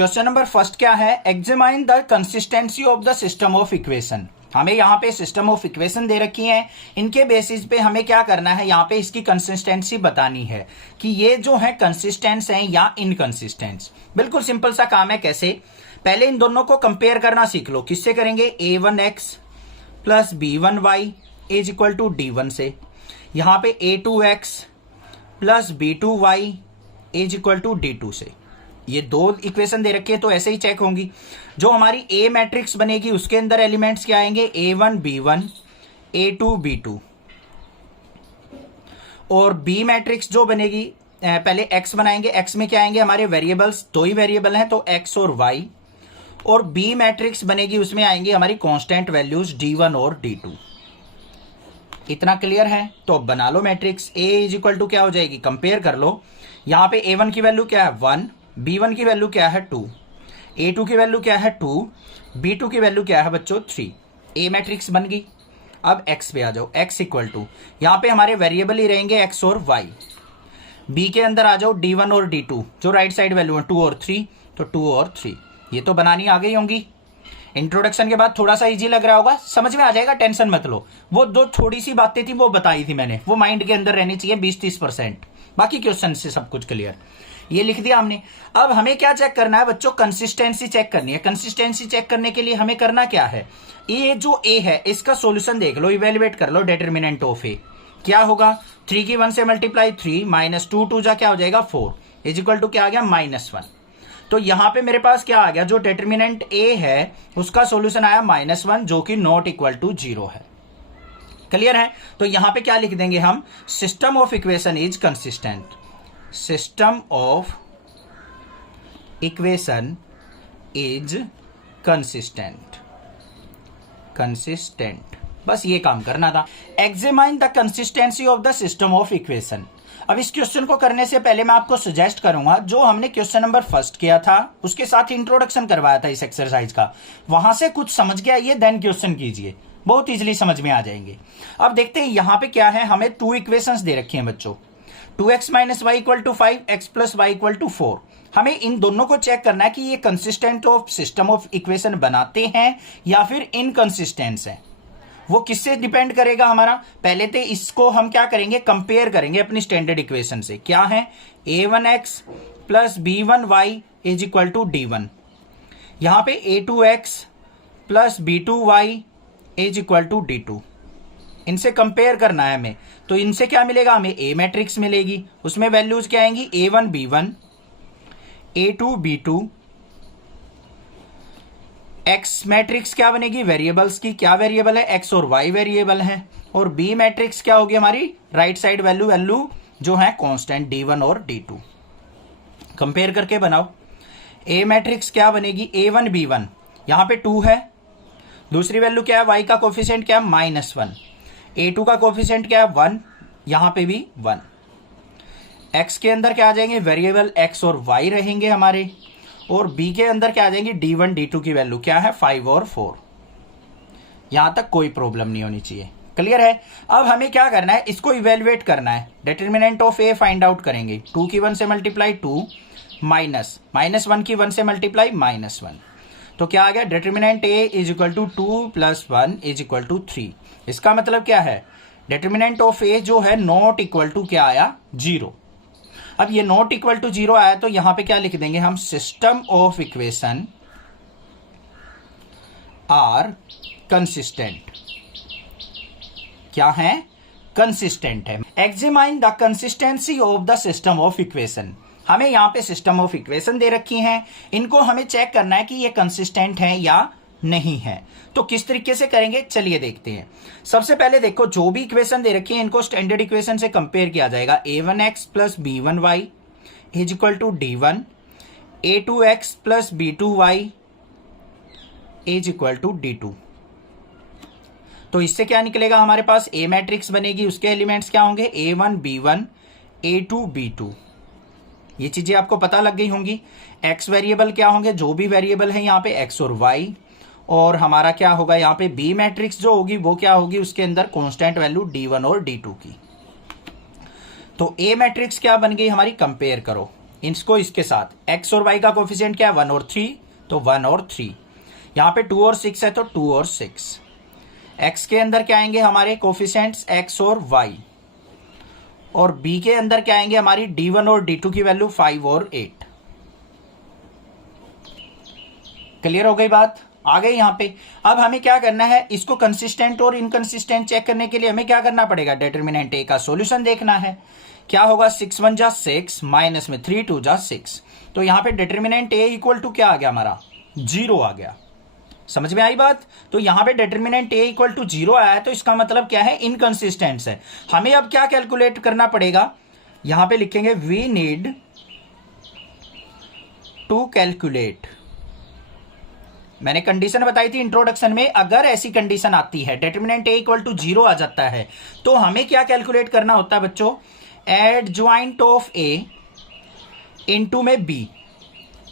Question number first क्या है, examine the consistency of the system of equation. हमें यहाँ पे सिस्टम ऑफ इक्वेशन दे रखी है, इनके बेसिस पे हमें क्या करना है, यहाँ पे इसकी कंसिस्टेंसी बतानी है कि ये जो है कंसिस्टेंस है या इनकंसिस्टेंस। बिल्कुल सिंपल सा काम है। कैसे, पहले इन दोनों को कंपेयर करना सीख लो। किससे करेंगे, a1x plus b1y is equal to d1 से। यहाँ पे a2x plus b2y is equal to d2 से। ये दो इक्वेशन दे रखी है तो ऐसे ही चेक होंगी। जो हमारी ए मैट्रिक्स बनेगी उसके अंदर एलिमेंट्स क्या आएंगे, a1 b1 a2 b2। और बी मैट्रिक्स जो बनेगी, पहले x बनाएंगे, x में क्या आएंगे हमारे वेरिएबल्स, दो ही वेरिएबल हैं तो x और y। और बी मैट्रिक्स बनेगी उसमें आएंगी हमारी कांस्टेंट वैल्यूज d1 और d2। इतना क्लियर है? तो अब बना लो matrix. a is equal to क्या हो जाएगी, कंपेयर कर लो। यहाँ पे a1 की वैल्यू क्या है 1, b1 की वैल्यू क्या है 2, a2 की वैल्यू क्या है 2, b2 की वैल्यू क्या है बच्चों 3। ए मैट्रिक्स बन गई। अब x पे आ जाओ, x इक्वल टू यहाँ पे हमारे वेरिएबल ही रहेंगे x और y। b के अंदर आ जाओ d1 और d2, जो राइट साइड वैल्यू है 2 और 3, तो 2 और 3। ये तो बनानी आ गई होंगी। इंट्रोडक्शन के बाद थोड़ा सा इजी लग रहा होगा, समझ में आ जाएगा, टेंशन मत लो। वो दो थोड़ी सी बातें थी वो बताई थी मैंने, वो माइंड के अंदर रहनी चाहिए 20-30%। बाकी क्वेश्चन से सब कुछ क्लियर। ये लिख दिया हमने। अब हमें क्या चेक करना है बच्चों, कंसिस्टेंसी चेक करनी है। कंसिस्टेंसी चेक करने के लिए हमें करना क्या है, ये जो ए है इसका सॉल्यूशन देख लो, इवेल्युएट कर लो। डिटरमिनेंट ऑफ ए क्या होगा, 3 की 1 से मल्टीप्लाई 3 माइनस 2 2 जा क्या हो जाएगा 4 इज इक्वल टू क्या आ गया -1। तो यहां पे मेरे पास क्या आ गया, जो डिटरमिनेंट ए है उसका सॉल्यूशन आया -1, जो कि नॉट इक्वल टू 0 है। क्लियर है? तो यहां पे क्या लिख देंगे हम, system of equation is consistent. System of equation is consistent. Consistent, बस ये काम करना था। Examine the consistency of the system of equation. अब इस क्वेश्चन को करने से पहले मैं आपको सजेस्ट करूंगा, जो हमने क्वेश्चन नंबर फर्स्ट किया था उसके साथ इंट्रोडक्शन करवाया था इस एक्सरसाइज का, वहां से कुछ समझ के आइए देन क्वेश्चन कीजिए, बहुत इजीली समझ में आ जाएंगे। अब देखते हैं यहां पे क्या है, हमें 2 इक्वेशंस दे रखी हैं बच्चों, 2x minus y equal to 5, x plus y equal to 4। हमें इन दोनों को चेक करना है कि ये consistent of system of equation बनाते हैं या फिर इनकंसिस्टेंट है। वो किससे डिपेंड करेगा हमारा, पहले तो इसको हम क्या करेंगे, कंपेयर करेंगे अपनी स्टैंडर्ड इक्वेशन से। क्या है, a1x plus b1y is equal to d1। यहां पे a2x plus b2y is equal to d2। इनसे कंपेयर करना है हमें, तो इनसे क्या मिलेगा हमें, ए मैट्रिक्स मिलेगी, उसमें वैल्यूज क्या आएंगी, a1 b1 a2 b2। X matrix क्या बनेगी, वेरिएबल्स की, क्या वेरिएबल है, एक्स और वाई वेरिएबल है। और बी मैट्रिक्स क्या होगी हमारी, राइट साइड वैल्यू जो है कांस्टेंट d1 और d2। कंपेयर करके बनाओ। ए मैट्रिक्स क्या बनेगी, a1 b1, यहां पे 2 है, दूसरी वैल्यू क्या है, y का कोफिशिएंट क्या है -1, a2 का कोफिशिएंट क्या है 1, यहां पे भी 1। x के अंदर क्या आ जाएंगे, वेरिएबल x और y रहेंगे हमारे, और b के अंदर क्या आ जाएंगी, d1 d2 की वैल्यू क्या है 5 और 4। यहां तक कोई प्रॉब्लम नहीं होनी चाहिए। क्लियर है? अब हमें क्या करना है, इसको इवेल्युएट करना है। Determinant of A find out करेंगे, 2 की 1 से मल्टीप्लाई 2 माइनस -1 की 1 से मल्टीप्लाई -1। तो क्या आ गया, determinant A is equal to 2 plus 1 is equal to 3। इसका मतलब क्या है, डिटरमिनेंट ऑफ ए जो है नॉट इक्वल टू क्या आया, 0। अब ये नॉट इक्वल टू 0 आया तो यहां पे क्या लिख देंगे हम, system of equation are consistent. क्या है, कंसिस्टेंट है। Examine the consistency of the system of equation. हमें यहां पे सिस्टम ऑफ इक्वेशन दे रखी हैं, इनको हमें चेक करना है कि ये कंसिस्टेंट है या नहीं है। तो किस तरीके से करेंगे, चलिए देखते हैं। सबसे पहले देखो, जो भी इक्वेशन दे रखी है इनको स्टैंडर्ड इक्वेशन से कंपेयर किया जाएगा। a1x plus b1y is equal to d1, a2x plus b2y is equal to d2। तो इससे क्या निकलेगा, हमारे पास ए मैट्रिक्स बनेगी, उसके एलिमेंट्स क्या होंगे, a1 b1 a2 b2। ये चीजें आपको पता लग गई होंगी। x वेरिएबल क्या होंगे, जो भी वेरिएबल है यहाँ पे x और y, और हमारा क्या होगा यहाँ पे बी मैट्रिक्स जो होगी वो क्या होगी, उसके अंदर कांस्टेंट वैल्यू d1 और d2 की। तो ए मैट्रिक्स क्या बन गई हमारी, कंपेयर करो। इसको इसके साथ x और y का कोफिशिएंट क्या है 1 और 3, तो 1 और 3। यहाँ पे 2 और 6 है तो 2 और 6। x के अंदर क्या आएंगे हमारे कोफिशिएंट्स x और y, और b के अंदर क्या आएंगे हमारी d1 और d2 की वैल्यू 5 और 8। क्लियर हो गई बात? आ गई यहाँ पे। अब हमें क्या करना है, इसको कंसिस्टेंट और इनकंसिस्टेंट चेक करने के लिए हमें क्या करना पड़ेगा, डिटर्मिनेंट ए का सॉल्यूशन देखना है। क्या होगा, 6 1 जा 6 माइनस में 3 2 जा 6, तो यहाँ पे डिटर्मिनेंट ए इक्वल टू क्या आ गया हमारा 0 आ गया। समझ में आई बात? तो यहाँ पे डिटर्मिनेंट ए इक्वल टू 0 आया है, तो इसका मतलब क्या है, इनकंसिस्टेंट है। हमें अब क्या कैलकुलेट करना पड़ेगा, यहां पे लिखेंगे वी नीड टू कैलकुलेट। मैंने कंडीशन बताई थी इंट्रोडक्शन में, अगर ऐसी कंडीशन आती है डिटर्मिनेंट ए इक्वल टू 0 आ जाता है, तो हमें क्या कैलकुलेट करना होता है बच्चों, एडजॉइंट ऑफ ए इनटू में बी,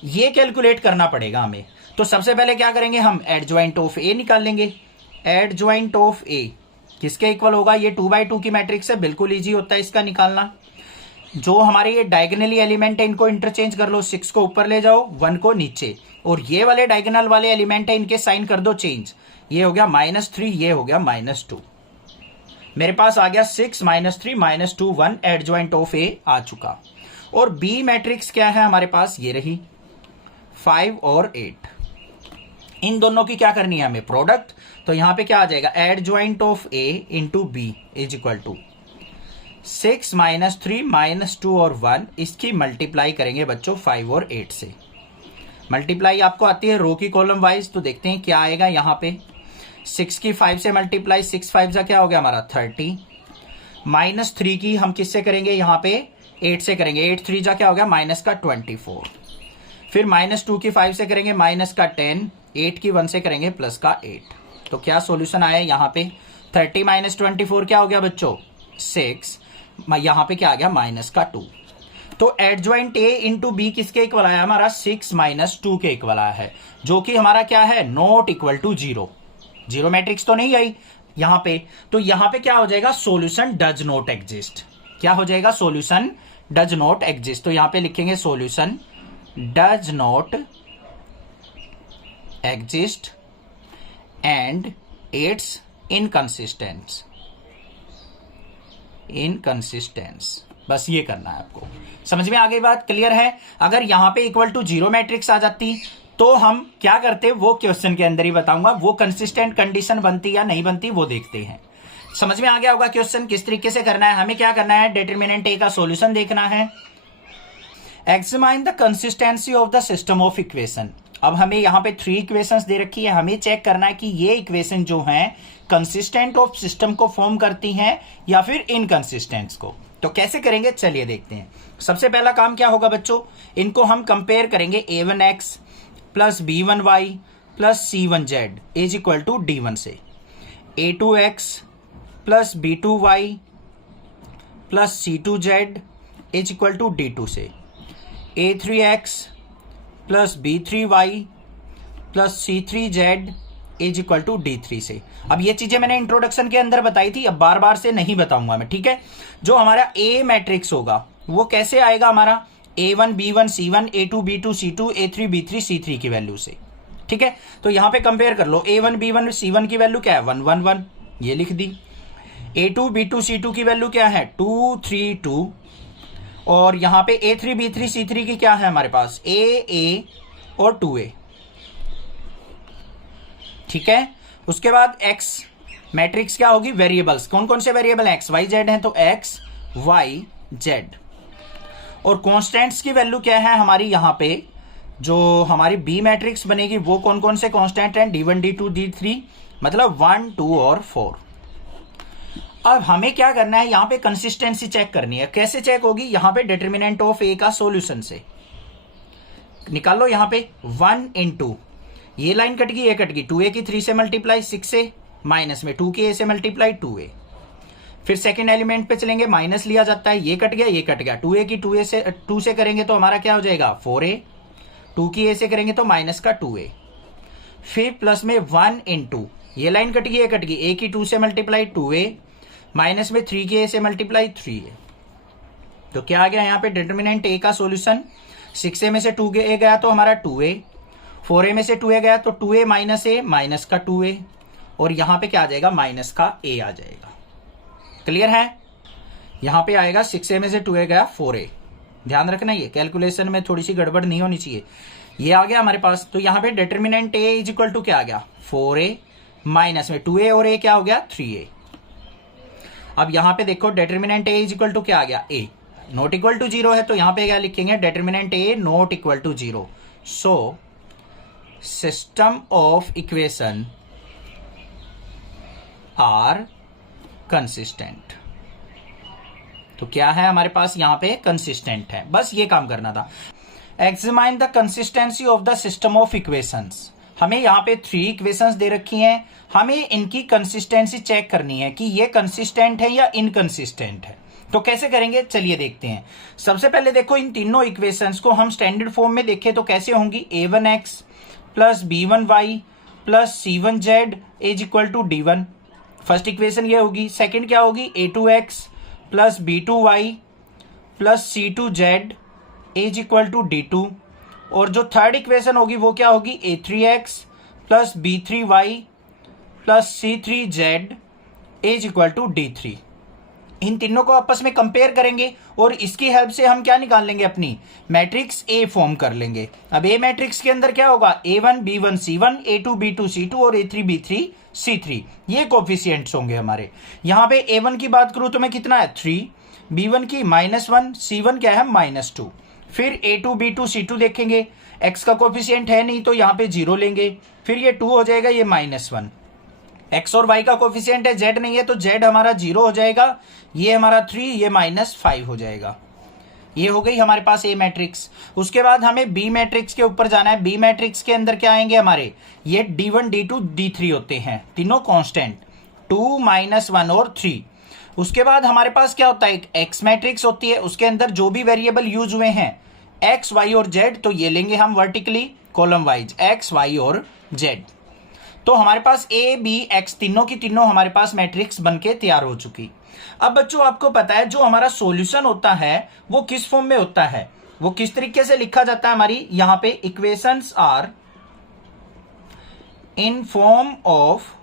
ये कैलकुलेट करना पड़ेगा हमें। तो सबसे पहले क्या करेंगे, हम एडजॉइंट ऑफ ए निकाल लेंगे। एडजॉइंट ऑफ ए किसके इक्वल होगा, ये 2/2 की मैट्रिक्स है, बिल्कुल इजी होता है इसका निकालना। जो हमारे ये डायगोनली एलिमेंट है इनको इंटरचेंज कर लो, 6 को ऊपर ले जाओ 1 को नीचे, और ये वाले डायगोनल वाले एलिमेंट है इनके साइन कर दो चेंज। ये हो गया -3, ये हो गया -2। मेरे पास आ गया 6 -3 -2 1, एडजॉइंट ऑफ ए आ चुका। और बी मैट्रिक्स क्या है हमारे पास, ये रही 5 और 8। इन दोनों की क्या करनी है हमें, प्रोडक्ट। तो यहां पे क्या आ जाएगा, adjoint of A into B is equal to 6 -3 -2 और 1, इसकी मल्टीप्लाई करेंगे बच्चों 5 और 8 से। मल्टीप्लाई आपको आती है रो की कॉलम वाइज, तो देखते हैं क्या आएगा। यहाँ पे 6 की 5 से मल्टीप्लाई, 6 5 जा क्या हो गया हमारा 30, -3 की हम किससे करेंगे, यहाँ पे 8 से करेंगे, 8 3 जा क्या हो गया -24। फिर -2 की 5 से करेंगे -10, 8 की 1 से करेंगे +8। तो क्या सॉल्यूशन आया यहाँ पे, 30 -24 क्या हो गया बच्चों 6, यहाँ पे क्या आ गया -2। तो एडजॉइंट ए इंटू बी किसके इक्वल आया हमारा, 6 -2 के इक्वल आया है, जो कि हमारा क्या है, नॉट इक्वल टू 0। 0 मैट्रिक्स तो नहीं आई यहां पे, तो यहां पे क्या हो जाएगा, सॉल्यूशन डज नॉट एग्जिस्ट। क्या हो जाएगा, सॉल्यूशन डज नॉट एग्जिस्ट। तो यहां पे लिखेंगे solution does not exist and it's inconsistence. बस ये करना है आपको। समझ में आ गई बात, क्लियर है? अगर यहां पे इक्वल टू 0 मैट्रिक्स आ जाती तो हम क्या करते, वो क्वेश्चन के अंदर ही बताऊंगा, वो कंसिस्टेंट कंडीशन बनती या नहीं बनती वो देखते हैं। समझ में आ गया होगा क्वेश्चन किस तरीके से करना है। हमें क्या करना है, डिटर्मिनेंट ए का सॉल्यूशन देखना है। Examine the consistency of the system of equation. अब हमें यहाँ पे 3 इक्वेशंस दे रखी है, हमें चेक करना है कि ये इक्वेशन जो हैं कंसिस्टेंट ऑफ सिस्टम को फॉर्म करती हैं या फिर इनकंसिस्टेंट्स को। तो कैसे करेंगे, चलिए देखते हैं। सबसे पहला काम क्या होगा बच्चों, इनको हम कंपेयर करेंगे a1x plus b1y plus c1z is equal to d1 से, a2x plus b2y plus c2z is equal to d2 से, a3x plus b3y plus c3z is equal to d3 से। अब ये चीजें मैंने इंट्रोडक्शन के अंदर बताई थी, अब बार बार से नहीं बताऊंगा मैं, ठीक है। जो हमारा ए मैट्रिक्स होगा वो कैसे आएगा, हमारा a1 b1 c1 a2 b2 c2 a3 b3 c3 की वैल्यू से, ठीक है। तो यहां पे कंपेयर कर लो, a1 b1 c1 की वैल्यू क्या है 1 1 1, ये लिख दी। a2 b2 c2 की वैल्यू क्या है 2 3 2, और यहां पे a3 b3 c3 की क्या है हमारे पास a और 2a, ठीक है। उसके बाद x मैट्रिक्स क्या होगी, वेरिएबल्स, कौन कौन से वेरिएबल x y z हैं, तो x y z। और कॉन्स्टेंट्स की वैल्यू क्या है हमारी, यहां पे जो हमारी बी मैट्रिक्स बनेगी वो कौन कौन से कॉन्स्टेंट हैं, d1 d2 d3, मतलब 1 2 और 4। अब हमें क्या करना है, यहां पे कंसिस्टेंसी चेक करनी है। कैसे चेक होगी, यहां पे डिटर्मिनेंट ऑफ ए का सॉल्यूशन से निकाल लो। यहां पे 1 × ये लाइन कट गई, ये कट गई, 2a की 3 से मल्टीप्लाई 6 से, माइनस में 2 की a से मल्टीप्लाई 2a। फिर सेकंड एलिमेंट पे चलेंगे, माइनस लिया जाता है, ये कट गया ये कट गया, 2a की 2 से करेंगे तो हमारा क्या हो जाएगा 4a, 2 की a से करेंगे तो माइनस का 2a। फिर प्लस में 1 × ये लाइन कट गई ये कट गई, a की 2 से मल्टीप्लाई 2a, माइनस में 3 की a से मल्टीप्लाई 3a। तो क्या आ गया यहाँ पे डिटर्मिनेंट ए का सॉल्यूशन, 6a में से 2a गया तो हमारा 2a, 4a में से 2a गया तो 2a माइनस a माइनस का 2a, और यहां पे क्या आ जाएगा माइनस का a आ जाएगा। क्लियर है? यहां पे आएगा 6a में से 2a गया 4a, ध्यान रखना ये कैलकुलेशन में थोड़ी सी गड़बड़ नहीं होनी चाहिए। ये आ गया हमारे पास, तो यहां पे determinant a is equal to क्या आ गया 4a, माइनस में 2a और a क्या हो गया 3a। अब यहां पे देखो determinant a is equal to क्या आ गया a, नॉट इक्वल टू 0 है, तो यहां पे क्या लिखेंगे determinant a not equal to 0। So system of equation are consistent. तो क्या है हमारे पास यहां पे कंसिस्टेंट है, बस ये काम करना था। Examine the consistency of the system of equations. हमें यहाँ पे 3 इक्वेशंस दे रखी हैं, हमें इनकी कंसिस्टेंसी चेक करनी है कि ये कंसिस्टेंट है या इनकंसिस्टेंट है। तो कैसे करेंगे चलिए देखते हैं। सबसे पहले देखो इन तीनों इक्वेशंस को हम स्टैंडर्ड फॉर्म में देखें तो कैसे होंगी, a1x plus b1y plus c1z is equal to d1। First equation ये होगी। सेकंड क्या होगी, a2x plus b2y plus c2z is equal to d2। और जो थर्ड इक्वेशन होगी वो क्या होगी, a3x plus b3y plus c3z is equal to d3। इन तीनों को आपस में कंपेयर करेंगे और इसकी हेल्प से हम क्या निकाल लेंगे, अपनी मैट्रिक्स ए फॉर्म कर लेंगे। अब ए मैट्रिक्स के अंदर क्या होगा, a1 b1 c1, a2 b2 c2 और a3 b3 c3, ये कोफिशिएंट्स होंगे हमारे। यहाँ पे a1 की बात करूं तो मैं कितना है 3, b1 की -1, c1 क्या है -2। फिर a2 b2 c2 देखेंगे, x का कोफिशिएंट है नहीं तो यहाँ पे 0 लेंगे, फिर ये 2 हो जाएगा, ये -1। x और y का कोफिशिएंट है, z नहीं है तो z हमारा 0 हो जाएगा, ये हमारा 3, ये -5 हो जाएगा। ये हो गई हमारे पास ए मैट्रिक्स। उसके बाद हमें बी मैट्रिक्स के ऊपर जाना है। बी मैट्रिक्स के अंदर क्या आएंगे हमारे, ये d1 d2 d3 होते हैं, तीनों कांस्टेंट, 2 -1 और 3। उसके बाद हमारे पास क्या होता है, एक एक्स मैट्रिक्स होती है, उसके अंदर जो भी वेरिएबल यूज हुए हैं एक्स वाई और जेड, तो ये लेंगे हम vertically column wise x y और जेड। तो हमारे पास ए बी एक्स तीनों की तीनों हमारे पास मैट्रिक्स बनके तैयार हो चुकी। अब बच्चों आपको पता है जो हमारा सॉल्यूशन होता है वो किस फॉर्म में होता है, वो किस तरीके से लिखा जाता है, हमारी यहां पे equations are in form of,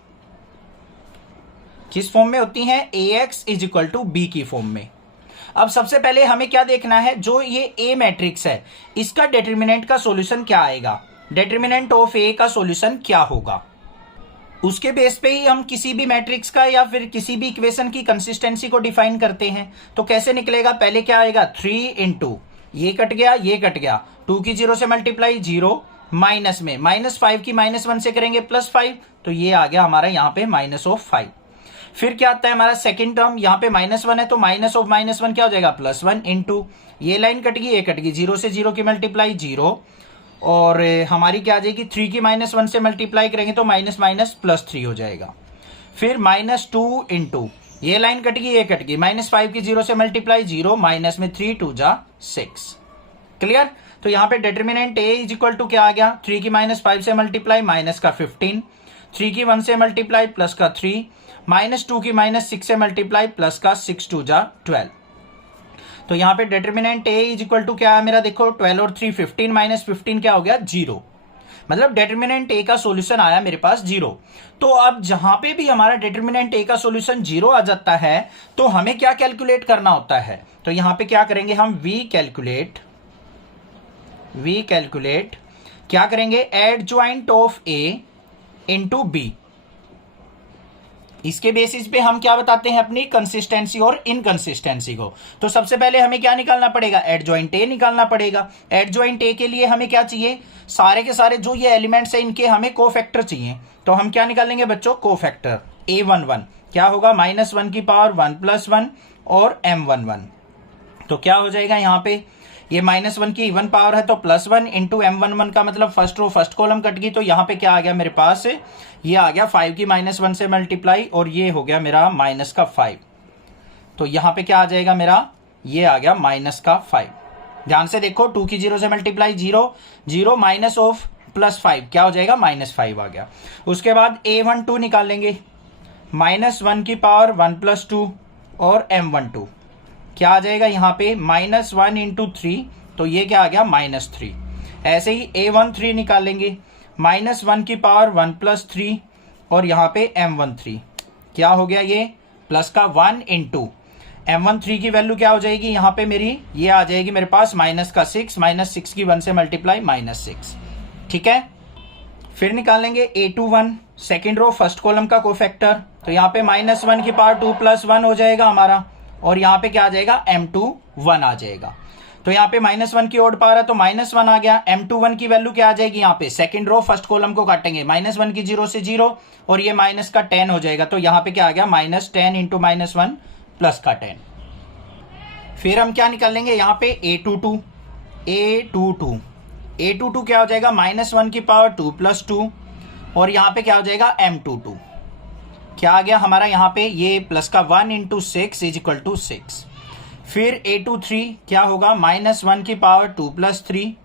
किस फॉर्म में होती हैं, ax is equal to B की फॉर्म में। अब सबसे पहले हमें क्या देखना है, जो ये ए मैट्रिक्स है इसका डिटर्मिनेंट का सॉल्यूशन क्या आएगा, डिटर्मिनेंट ऑफ ए का सॉल्यूशन क्या होगा, उसके बेस पे ही हम किसी भी मैट्रिक्स का या फिर किसी भी इक्वेशन की कंसिस्टेंसी को डिफाइन करते हैं। तो कैसे निकलेगा, पहले क्या आएगा 3 इंटू, ये कट गया ये कट गया, 2 की 0 से मल्टीप्लाई 0, माइनस में -5 की -1 से करेंगे +5, तो ये आ गया हमारा यहाँ पे -5। फिर क्या आता है हमारा सेकंड टर्म, यहाँ पे -1 है तो -1 क्या हो जाएगा +1 इंटू, ये लाइन कट गई ये कट गई, 0 से 0 की मल्टीप्लाई 0, और हमारी क्या आ जाएगी 3 की -1 से मल्टीप्लाई करेंगे तो +3 हो जाएगा। फिर -2 इंटू, ये लाइन कट गई ये कट गई, -5 की 0 से मल्टीप्लाई 0, माइनस में 3 2 जा 6। क्लियर? तो यहाँ पे determinant A is equal to क्या आ गया, 3 की -5 से मल्टीप्लाई माइनस का 15, 3 की 1 से मल्टीप्लाई प्लस का 3, -2 की -6 से मल्टीप्लाई प्लस का 6 2 जा 12। तो यहाँ पे determinant A is equal to क्या है मेरा, देखो 12 और 3 15, -15 क्या हो गया 0, मतलब डिटर्मिनेंट ए का सॉल्यूशन आया मेरे पास 0। तो अब जहां पे भी हमारा डिटर्मिनेंट ए का सॉल्यूशन 0 आ जाता है तो हमें क्या कैलकुलेट करना होता है, तो यहां पे क्या करेंगे हम वी कैलकुलेट क्या करेंगे, adjoint of A into B. इसके बेसिस पे हम क्या बताते हैं, अपनी कंसिस्टेंसी और इनकंसिस्टेंसी को। तो सबसे पहले हमें क्या निकालना पड़ेगा, एडजॉइंट ए निकालना पड़ेगा। एडजॉइंट ए के लिए हमें क्या चाहिए, सारे के सारे जो ये एलिमेंट्स हैं इनके हमें कोफैक्टर चाहिए। तो हम क्या निकालेंगे बच्चों, कोफैक्टर a11 क्या होगा, -1 की पावर 1 + 1 और m11। तो क्या हो जाएगा यहाँ पे, ये -1 की इवन पावर है तो +1 इंटू m11 का मतलब first row first column cut गई, तो यहाँ पे क्या आ गया मेरे पास, ये आ गया 5 की -1 से मल्टीप्लाई और ये हो गया मेरा -5। तो यहाँ पे क्या आ जाएगा मेरा, ये आ गया -5। ध्यान से देखो 2 की 0 से मल्टीप्लाई 0 0 माइनस ऑफ +5 क्या हो जाएगा -5 आ गया। उसके बाद a12 निकाल लेंगे, -1 की पावर 1 + 2 और m12। क्या आ जाएगा यहाँ पे -1 इंटू 3, तो ये क्या आ गया -3। ऐसे ही A13 निकालेंगे, -1 की पावर 1 + 3 और यहाँ पे M13 क्या हो गया, ये प्लस का 1 इंटू M13 की वैल्यू क्या हो जाएगी यहाँ पे मेरी, ये आ जाएगी मेरे पास -6 -6 की 1 से मल्टीप्लाई -6। ठीक है, फिर निकालेंगे A21 second row first column का कोफैक्टर, तो यहाँ पे -1 की पावर 2 + 1 हो जाएगा हमारा, और यहाँ पे क्या आ जाएगा M21 आ जाएगा। तो यहाँ पे -1 की ओड पावर है तो -1 आ गया। M21 की वैल्यू क्या आ जाएगी यहाँ पे, सेकंड रो फर्स्ट कॉलम को काटेंगे, -1 की 0 से 0 और ये माइनस का 10 हो जाएगा, तो यहाँ पे क्या आ गया -10 इंटू -1 प्लस का 10। फिर हम क्या निकाल लेंगे यहाँ पे A22 क्या हो जाएगा, -1 की पावर 2 + 2 और यहाँ पे क्या हो जाएगा M22, क्या आ गया हमारा यहाँ पे, ये प्लस का 1 इंटू 6 = 6। फिर A23 क्या होगा, -1 की power 2 + 3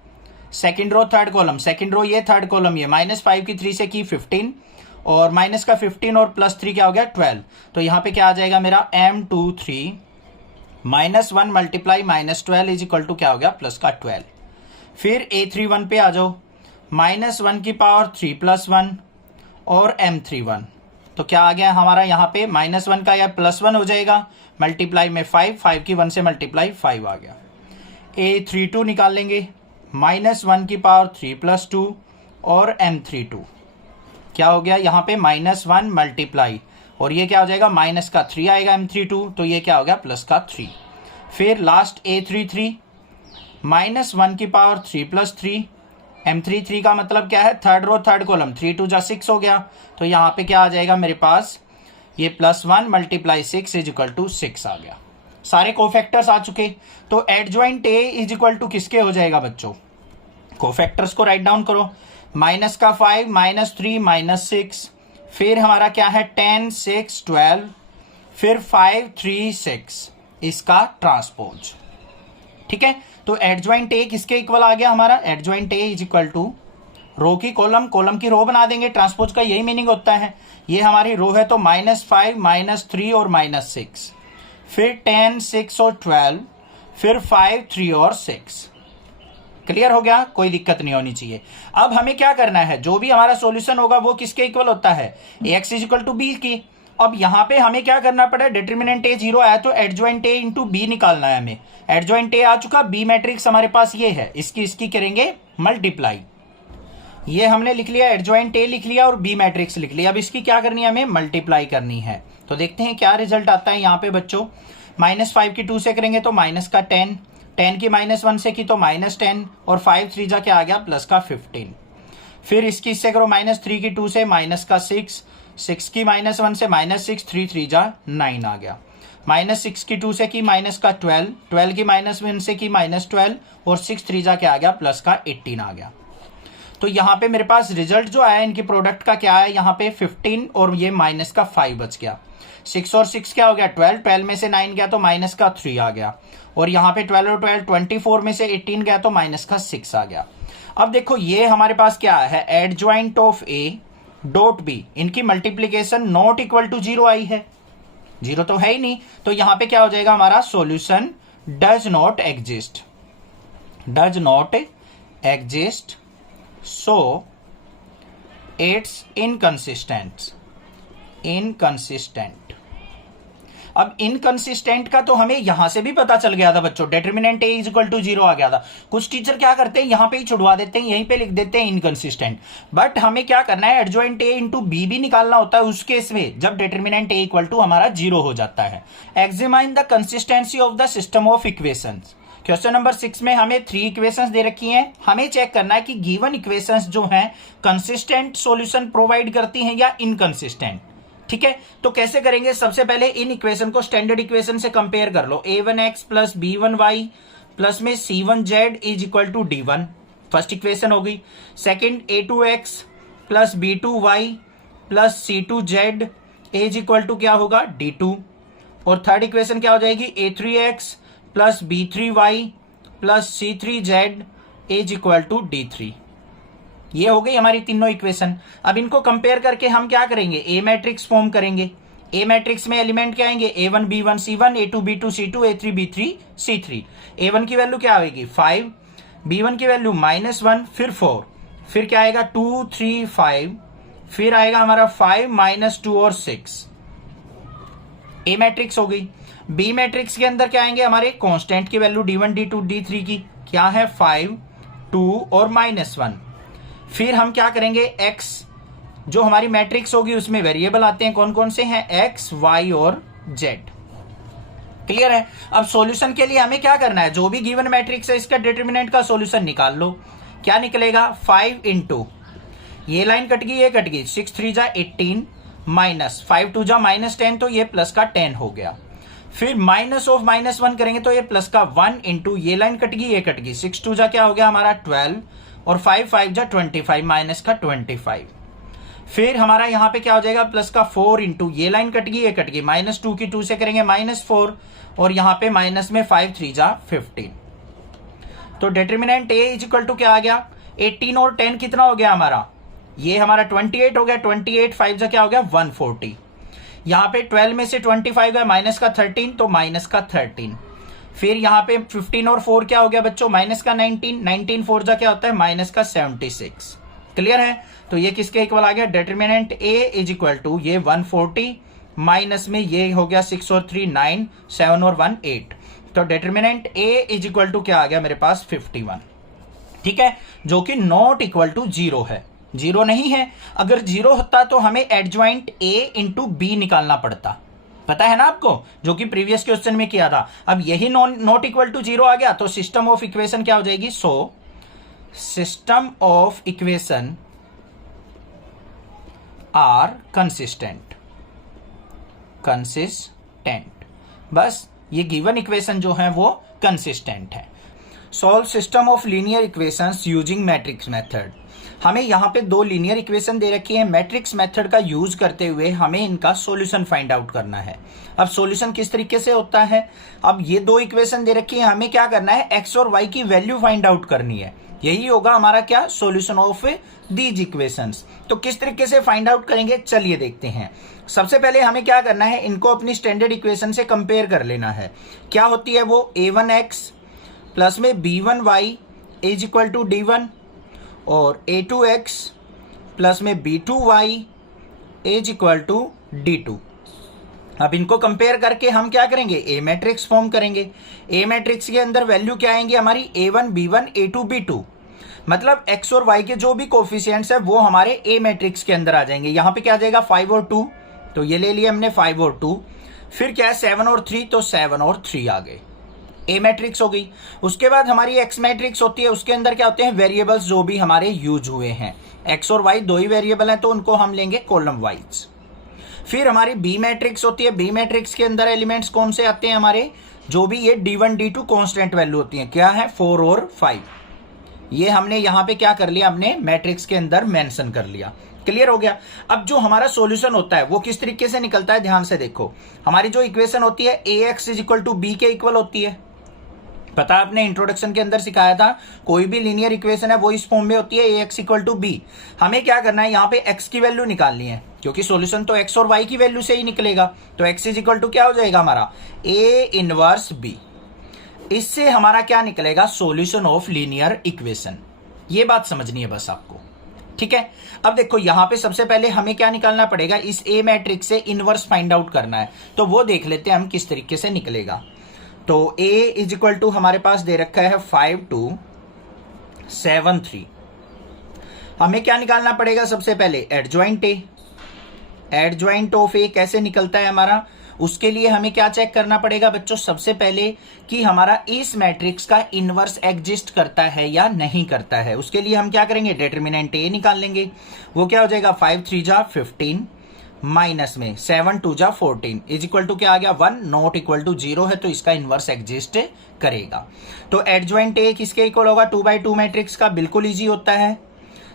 second row third column, second row ये थर्ड कॉलम, ये -5 की 3 से की 15 और माइनस का 15 और +3 क्या हो गया 12, तो यहाँ पे क्या आ जाएगा मेरा M23 -1 × -12 = क्या हो गया प्लस का 12। फिर A31 पे आ जाओ, -1 की पावर 3 + 1 और M31, तो क्या आ गया हमारा यहाँ पे -1 का या +1 हो जाएगा, मल्टीप्लाई में 5 की 1 से मल्टीप्लाई 5 आ गया। A32 निकाल लेंगे, -1 की पावर 3 + 2 और M32 क्या हो गया यहाँ पे -1 मल्टीप्लाई और ये क्या हो जाएगा माइनस का 3 आएगा M32, तो ये क्या हो गया प्लस का 3। फिर लास्ट A33 -1 की पावर 3 + 3 M33 का मतलब क्या है, थर्ड रो थर्ड कॉलम, 3 × 2 = 6 हो गया, तो यहाँ पे क्या आ जाएगा मेरे पास, ये +1 × 6 = 6 आ गया। सारे कोफैक्टर्स आ चुके, तो एडजॉइंट A = किसके हो जाएगा बच्चों, कोफैक्टर्स को राइट डाउन करो, -5 -3 -6, फिर हमारा क्या है 10 6 12, फिर 5 3 6 इसका ट्रांसपोज। ठीक है, तो एडजॉइंट A किसके इक्वल आ गया हमारा, एडजॉइंट A = रो की कॉलम, कॉलम की रो बना देंगे, ट्रांसपोज का यही मीनिंग होता है। ये हमारी रो है तो -5 -3 और -6, फिर 10 6 और 12, फिर 5 3 और 6। क्लियर हो गया, कोई दिक्कत नहीं होनी चाहिए। अब हमें क्या करना है, जो भी हमारा सॉल्यूशन होगा वो किसके इक्वल होता है, Ax = B की। अब यहां पे हमें क्या करना पड़ा, डिटरमिनेंट A 0 आया तो एडजॉइंट A × B निकालना है हमें। एडजॉइंट A आ चुका, B मैट्रिक्स हमारे पास ये है, इसकी करेंगे मल्टीप्लाई। ये हमने लिख लिया, एडजॉइंट A लिख लिया और B मैट्रिक्स लिख लिया। अब इसकी क्या करनी है, हमें मल्टीप्लाई करनी है। तो देखते हैं क्या रिजल्ट आता है यहाँ पे बच्चों। -5 की 2 से करेंगे तो माइनस का 10, 10 की -1 से की तो -10 और 5 3 जा क्या आ गया प्लस का 15। फिर इसकी इससे करो -3 की 2 से माइनस का 6, 6 की -1 से -6, 3 3 जा 9 आ गया। -6 की 2 से की माइनस का 12, 12 की -1 से की -12 और 6 3 जा क्या आ गया प्लस का 18 आ गया। तो यहाँ पे मेरे पास रिजल्ट जो आया इनकी प्रोडक्ट का क्या है, यहाँ पे 15 और ये माइनस का 5 बच गया। 6 और 6 क्या हो गया 12, 12 में से 9 गया तो माइनस का 3 आ गया, और यहाँ पे 12 और 12 24 में से 18 गया तो माइनस का 6 आ गया। अब देखो ये हमारे पास क्या है, adjoint of A dot B, इनकी मल्टीप्लीकेशन नॉट इक्वल टू 0 आई है, 0 तो है ही नहीं, तो यहाँ पे क्या हो जाएगा हमारा solution does not exist, does not exist, so it's inconsistent, inconsistent. अब इनकंसिस्टेंट का तो हमें यहां से भी पता चल गया था बच्चों, डिटरमिनेंट A = 0 आ गया था। कुछ टीचर क्या करते हैं यहां पे ही छुड़वा देते हैं, यहीं पे लिख देते हैं इनकंसिस्टेंट, बट हमें क्या करना है एडजॉइंट A × B भी निकालना होता है उस केस में जब डिटरमिनेंट A = हमारा 0 हो जाता है। Examine the consistency of the system of equations. Question number 6 में हमें 3 इक्वेशंस दे रखी हैं, हमें चेक करना है कि गिवन इक्वेशंस जो हैं कंसिस्टेंट सॉल्यूशन प्रोवाइड करती हैं या इनकंसिस्टेंट। ठीक है, तो कैसे करेंगे, सबसे पहले इन इक्वेशन को स्टैंडर्ड इक्वेशन से कंपेयर कर लो। A1x + B1y प्लस में C1z = D1 फर्स्ट इक्वेशन हो गई। सेकंड A2x + B2y + C2z = क्या होगा D2, और थर्ड इक्वेशन क्या हो जाएगी A3x + B3y + C3z = D3। ये हो गई हमारी तीनों इक्वेशन। अब इनको कंपेयर करके हम क्या करेंगे, ए मैट्रिक्स फॉर्म करेंगे। ए मैट्रिक्स में एलिमेंट क्या आएंगे, A1 B1 C1, A2 B2 C2, A3 B3 C3। A1 की वैल्यू क्या आएगी 5, B1 की वैल्यू -1, फिर 4, फिर क्या आएगा 2 3 5, फिर आएगा हमारा 5 -2 और 6। ए मैट्रिक्स हो गई। बी मैट्रिक्स के अंदर क्या आएंगे हमारे कांस्टेंट की वैल्यू D1 D2 D3 की क्या है 5 2 और -1। फिर हम क्या करेंगे x जो हमारी मैट्रिक्स होगी उसमें वेरिएबल आते हैं, कौन कौन से हैं x y और z। क्लियर है। अब सॉल्यूशन के लिए हमें क्या करना है, जो भी गिवन मैट्रिक्स है इसका डिटरमिनेंट का सॉल्यूशन निकाल लो। क्या निकलेगा 5 इंटू ये लाइन कट गई, ये कट गई, 6 3 जा 18 माइनस 5 2 जा -10, तो ये प्लस का 10 हो गया। फिर माइनस ऑफ -1 करेंगे तो ये प्लस का 1 इंटू ये लाइन कट गई, ये कट गई, 6 2 जा क्या हो गया हमारा 12 और 5 5 जा 25 माइनस का 25। फिर हमारा यहां पे क्या हो जाएगा प्लस का 4 इंटू ये लाइन कट गई, ये कट गई, -2 की 2 से करेंगे -4 और यहां पे माइनस में 5 3 जा 15। तो determinant A is equal to क्या आ गया 18 और 10 कितना हो गया हमारा, ये हमारा 28 हो गया, 28 5 जा क्या हो गया 140। यहां पे 12 में से 25 गया माइनस का 13 तो माइनस का 13। फिर यहां पे 15 और 4 क्या हो गया बच्चों माइनस का 19, 19 4 जा क्या होता है माइनस का 76। क्लियर है। तो ये किसके इक्वल आ गया determinant A is equal to ये 140 माइनस में ये हो गया 6 और 3 9 7 और 1 8। तो determinant A is equal to क्या आ गया मेरे पास 51। ठीक है, जो कि नॉट इक्वल टू 0 है, 0 नहीं है। अगर 0 होता तो हमें एडजॉइंट ए इंटू बी निकालना पड़ता, पता है ना आपको, जो कि प्रीवियस क्वेश्चन में किया था। अब यही नॉट इक्वल टू 0 आ गया तो सिस्टम ऑफ इक्वेशन क्या हो जाएगी, so system of equation are consistent, consistent, बस ये गिवन इक्वेशन जो है वो कंसिस्टेंट है। Solve system of linear equations using matrix method. हमें यहां पे दो लीनियर इक्वेशन दे रखी है, मैट्रिक्स मेथड का यूज करते हुए हमें इनका सॉल्यूशन फाइंड आउट करना है। अब सॉल्यूशन किस तरीके से होता है, अब ये दो इक्वेशन दे रखी है, हमें क्या करना है एक्स और वाई की वैल्यू फाइंड आउट करनी है, यही होगा हमारा क्या सॉल्यूशन ऑफ दीज इक्वेशंस। तो किस तरीके से फाइंड आउट करेंगे चलिए देखते हैं। सबसे पहले हमें क्या करना है, इनको अपनी स्टैंडर्ड इक्वेशन से कंपेयर कर लेना है। क्या होती है वो a1x प्लस में b1y is equal to d1 और a2x प्लस में b2y is equal to d2। अब इनको कंपेयर करके हम क्या करेंगे ए मैट्रिक्स फॉर्म करेंगे। ए मैट्रिक्स के अंदर वैल्यू क्या आएंगी हमारी a1 b1 a2 b2, मतलब x और y के जो भी कोफिशिएंट्स है वो हमारे ए मैट्रिक्स के अंदर आ जाएंगे। यहां पे क्या आ जाएगा 5 और 2, तो ये ले लिया हमने 5 और 2। फिर क्या है 7 और 3, तो 7 और 3 आ गए, ए मैट्रिक्स हो गई। उसके बाद हमारी एक्स मैट्रिक्स होती है, उसके अंदर क्या होते हैं वेरिएबल्स जो भी हमारे यूज हुए हैं। एक्स और वाई दो ही वेरिएबल हैं तो उनको हम लेंगे कॉलम वाइज। फिर हमारी बी मैट्रिक्स होती है, बी मैट्रिक्स के अंदर एलिमेंट्स कौन से आते हैं हमारे, जो भी ये d1 d2 कांस्टेंट वैल्यू होती है, क्या है 4 और 5। ये हमने यहां पे क्या कर लिया, हमने मैट्रिक्स के अंदर मेंशन कर लिया। क्लियर हो गया। अब जो हमारा सॉल्यूशन होता है वो किस तरीके से निकलता है, ध्यान से देखो। हमारी जो इक्वेशन होती है ax is equal to B के इक्वल होती है, पता आपने इंट्रोडक्शन के अंदर सिखाया था, कोई भी लीनियर इक्वेशन है वो इस फॉर्म में होती है ax इक्वल टू बी। हमें क्या करना है, यहाँ पे x की वैल्यू निकालनी है, क्योंकि सॉल्यूशन तो x और y की वैल्यू से ही निकलेगा। तो x इज इक्वल टू क्या हो जाएगा हमारा a इनवर्स b। इससे हमारा क्या निकलेगा सॉल्यूशन ऑफ लीनियर इक्वेशन। ये बात समझनी है बस आपको, ठीक है। अब देखो यहां पे सबसे पहले हमें क्या निकालना पड़ेगा, इस ए मैट्रिक्स से इनवर्स फाइंड आउट करना है, तो वो देख लेते हैं हम किस तरीके से निकलेगा। तो a इज इक्वल टू हमारे पास दे रखा है 5 2 7 3। हमें क्या निकालना पड़ेगा सबसे पहले एडजॉइंट ए। एडजॉइंट ऑफ ए कैसे निकलता है हमारा, उसके लिए हमें क्या चेक करना पड़ेगा बच्चों, सबसे पहले कि हमारा इस मैट्रिक्स का इनवर्स एग्जिस्ट करता है या नहीं करता है। उसके लिए हम क्या करेंगे डिटरमिनेंट ए निकाल लेंगे। वो क्या हो जाएगा 5 3 जा 15 माइनस में 7 2 जा 14 इज इक्वल टू क्या आ गया 1, नॉट इक्वल टू 0 है तो इसका इनवर्स एग्जिस्ट करेगा। तो एडजॉइंट ए किसके इक्वल होगा 2/2 मैट्रिक्स का, बिल्कुल इजी होता है।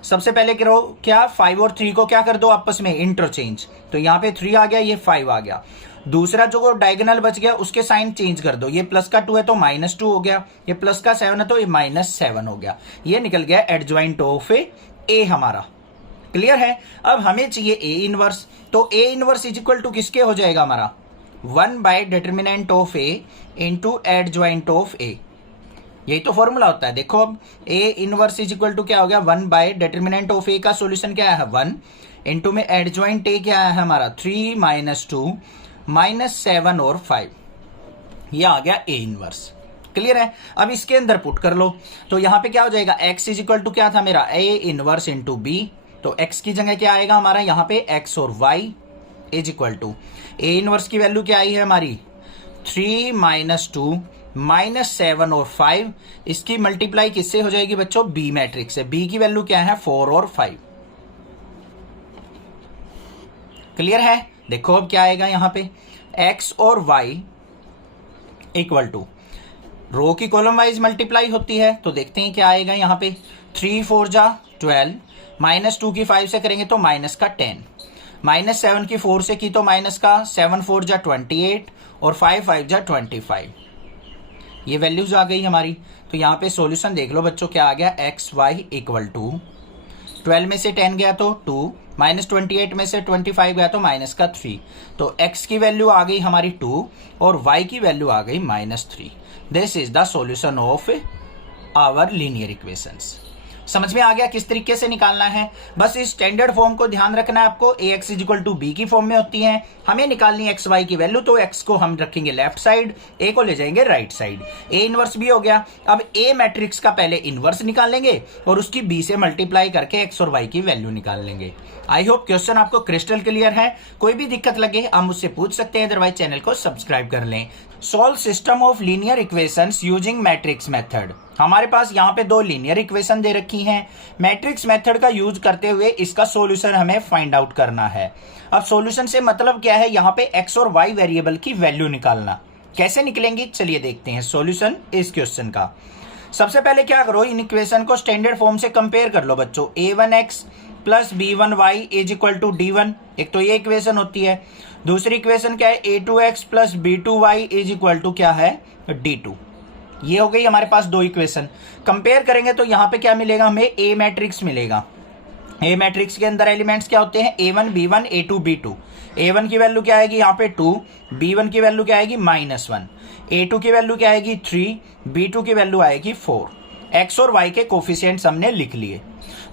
सबसे पहले करो क्या 5 और 3 को क्या कर दो आपस में इंटरचेंज, तो यहाँ पे 3 आ गया, ये 5 आ गया। दूसरा जो डायगोनल बच गया उसके साइन चेंज कर दो, ये प्लस का 2 है तो -2 हो गया, ये प्लस का 7 है तो ये -7 हो गया। ये निकल गया एडजॉइंट ऑफ ए हमारा। क्लियर है। अब हमें चाहिए ए इनवर्स, तो A inverse is equal to किसके हो जाएगा हमारा 1 bye determinant of A into adjoint of A. यही तो फॉर्मूला होता है। देखो अब A inverse is equal to क्या हो गया 1 बाय डिटर्मिनेंट ऑफ ए का सॉल्यूशन क्या है 1 इंटू में एडजॉइंट ए क्या है हमारा 3 - 2 - 7 और 5, ये आ गया ए इनवर्स। क्लियर है। अब इसके अंदर पुट कर लो, तो यहां पे क्या हो जाएगा x इज इक्वल टू क्या था मेरा ए इनवर्स इंटू बी, तो x की जगह क्या आएगा हमारा यहाँ पे x और y is equal to A inverse की वैल्यू क्या आई है हमारी 3 - 2 - 7 और 5, इसकी मल्टीप्लाई किससे हो जाएगी बच्चों बी मैट्रिक्स से। बी की वैल्यू क्या है 4 और 5। क्लियर है। देखो अब क्या आएगा यहाँ पे x और y इक्वल टू रो की कॉलम वाइज मल्टीप्लाई होती है, तो देखते हैं क्या आएगा यहाँ पे 3 - 4 = 12 -2 की 5 से करेंगे तो माइनस का 10, -7 की 4 से की तो माइनस का 7 - 4 = 28 और 5 - 5 = 25। ये वैल्यूज आ गई हमारी। तो यहाँ पे सॉल्यूशन देख लो बच्चों क्या आ गया एक्स वाई इक्वल टू 12 में से 10 गया तो 2 -28 में से 25 गया तो -3, तो x की वैल्यू आ गई हमारी 2 और y की वैल्यू आ गई -3। This is the solution of our linear equations. समझ में आ गया किस तरीके से निकालना है। बस इस स्टैंडर्ड फॉर्म को ध्यान रखना है आपको। ax = b की फॉर्म में होती है, हमें निकालनी x y की वैल्यू, तो x को हम रखेंगे लेफ्ट साइड, a को ले जाएंगे राइट साइड। a इनवर्स भी हो गया। अब a मैट्रिक्स का पहले इनवर्स निकालेंगे और उसकी b से मल्टीप्लाई करके x और y की वैल्यू निकाल लेंगे। आई होप क्वेश्चन आपको क्रिस्टल क्लियर है। कोई भी दिक्कत लगे आप मुझसे पूछ सकते हैं, अदरवाइज चैनल को सब्सक्राइब कर लें। Solve system of linear equations using matrix method. हमारे पास यहाँ पे दो लीनियर इक्वेशन दे रखी हैं, मैट्रिक्स मेथड का यूज करते हुए इसका सॉल्यूशन हमें फाइंड आउट करना है। अब सॉल्यूशन से मतलब क्या है, यहाँ पे x और y वेरिएबल की वैल्यू निकालना। कैसे निकलेंगी चलिए देखते हैं सॉल्यूशन इस क्वेश्चन का। सबसे पहले क्या करो, इन इक्वेशन को स्टैंडर्ड फॉर्म से कंपेयर कर लो बच्चों। a1x plus b1y is equal to d1, एक तो ये इक्वेशन होती है। दूसरी इक्वेशन क्या है, a2x plus b2y is equal to क्या है d2। ये हो गई हमारे पास दो इक्वेशन। कंपेयर करेंगे तो यहाँ पे क्या मिलेगा, हमें ए मैट्रिक्स मिलेगा। ए मैट्रिक्स के अंदर एलिमेंट्स क्या होते हैं, a1 b1 a2 b2। a1 की वैल्यू क्या आएगी यहाँ पे 2, b1 की वैल्यू क्या आएगी -1, a2 की वैल्यू क्या आएगी 3, b2 की वैल्यू आएगी 4। x और y के कोफिशिएंट्स हमने लिख लिए।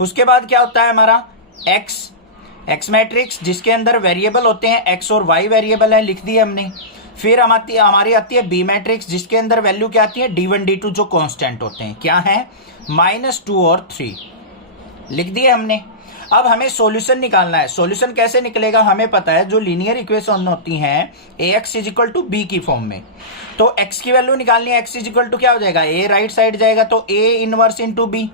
उसके बाद क्या होता है हमारा x मैट्रिक्स जिसके अंदर वेरिएबल होते हैं x और y वेरिएबल है, लिख दिए हमने। फिर हमारी आती है बी मैट्रिक्स जिसके अंदर वैल्यू क्या आती है d1 d2 जो कांस्टेंट होते हैं, क्या है -2 और 3, लिख दिए हमने। अब हमें सॉल्यूशन निकालना है। सॉल्यूशन कैसे निकलेगा, हमें पता है जो लीनियर इक्वेशन होती हैं ax = b की फॉर्म में, तो x की वैल्यू निकालनी है। x = क्या हो जाएगा, a राइट साइड जाएगा तो a इनवर्स इंटू b,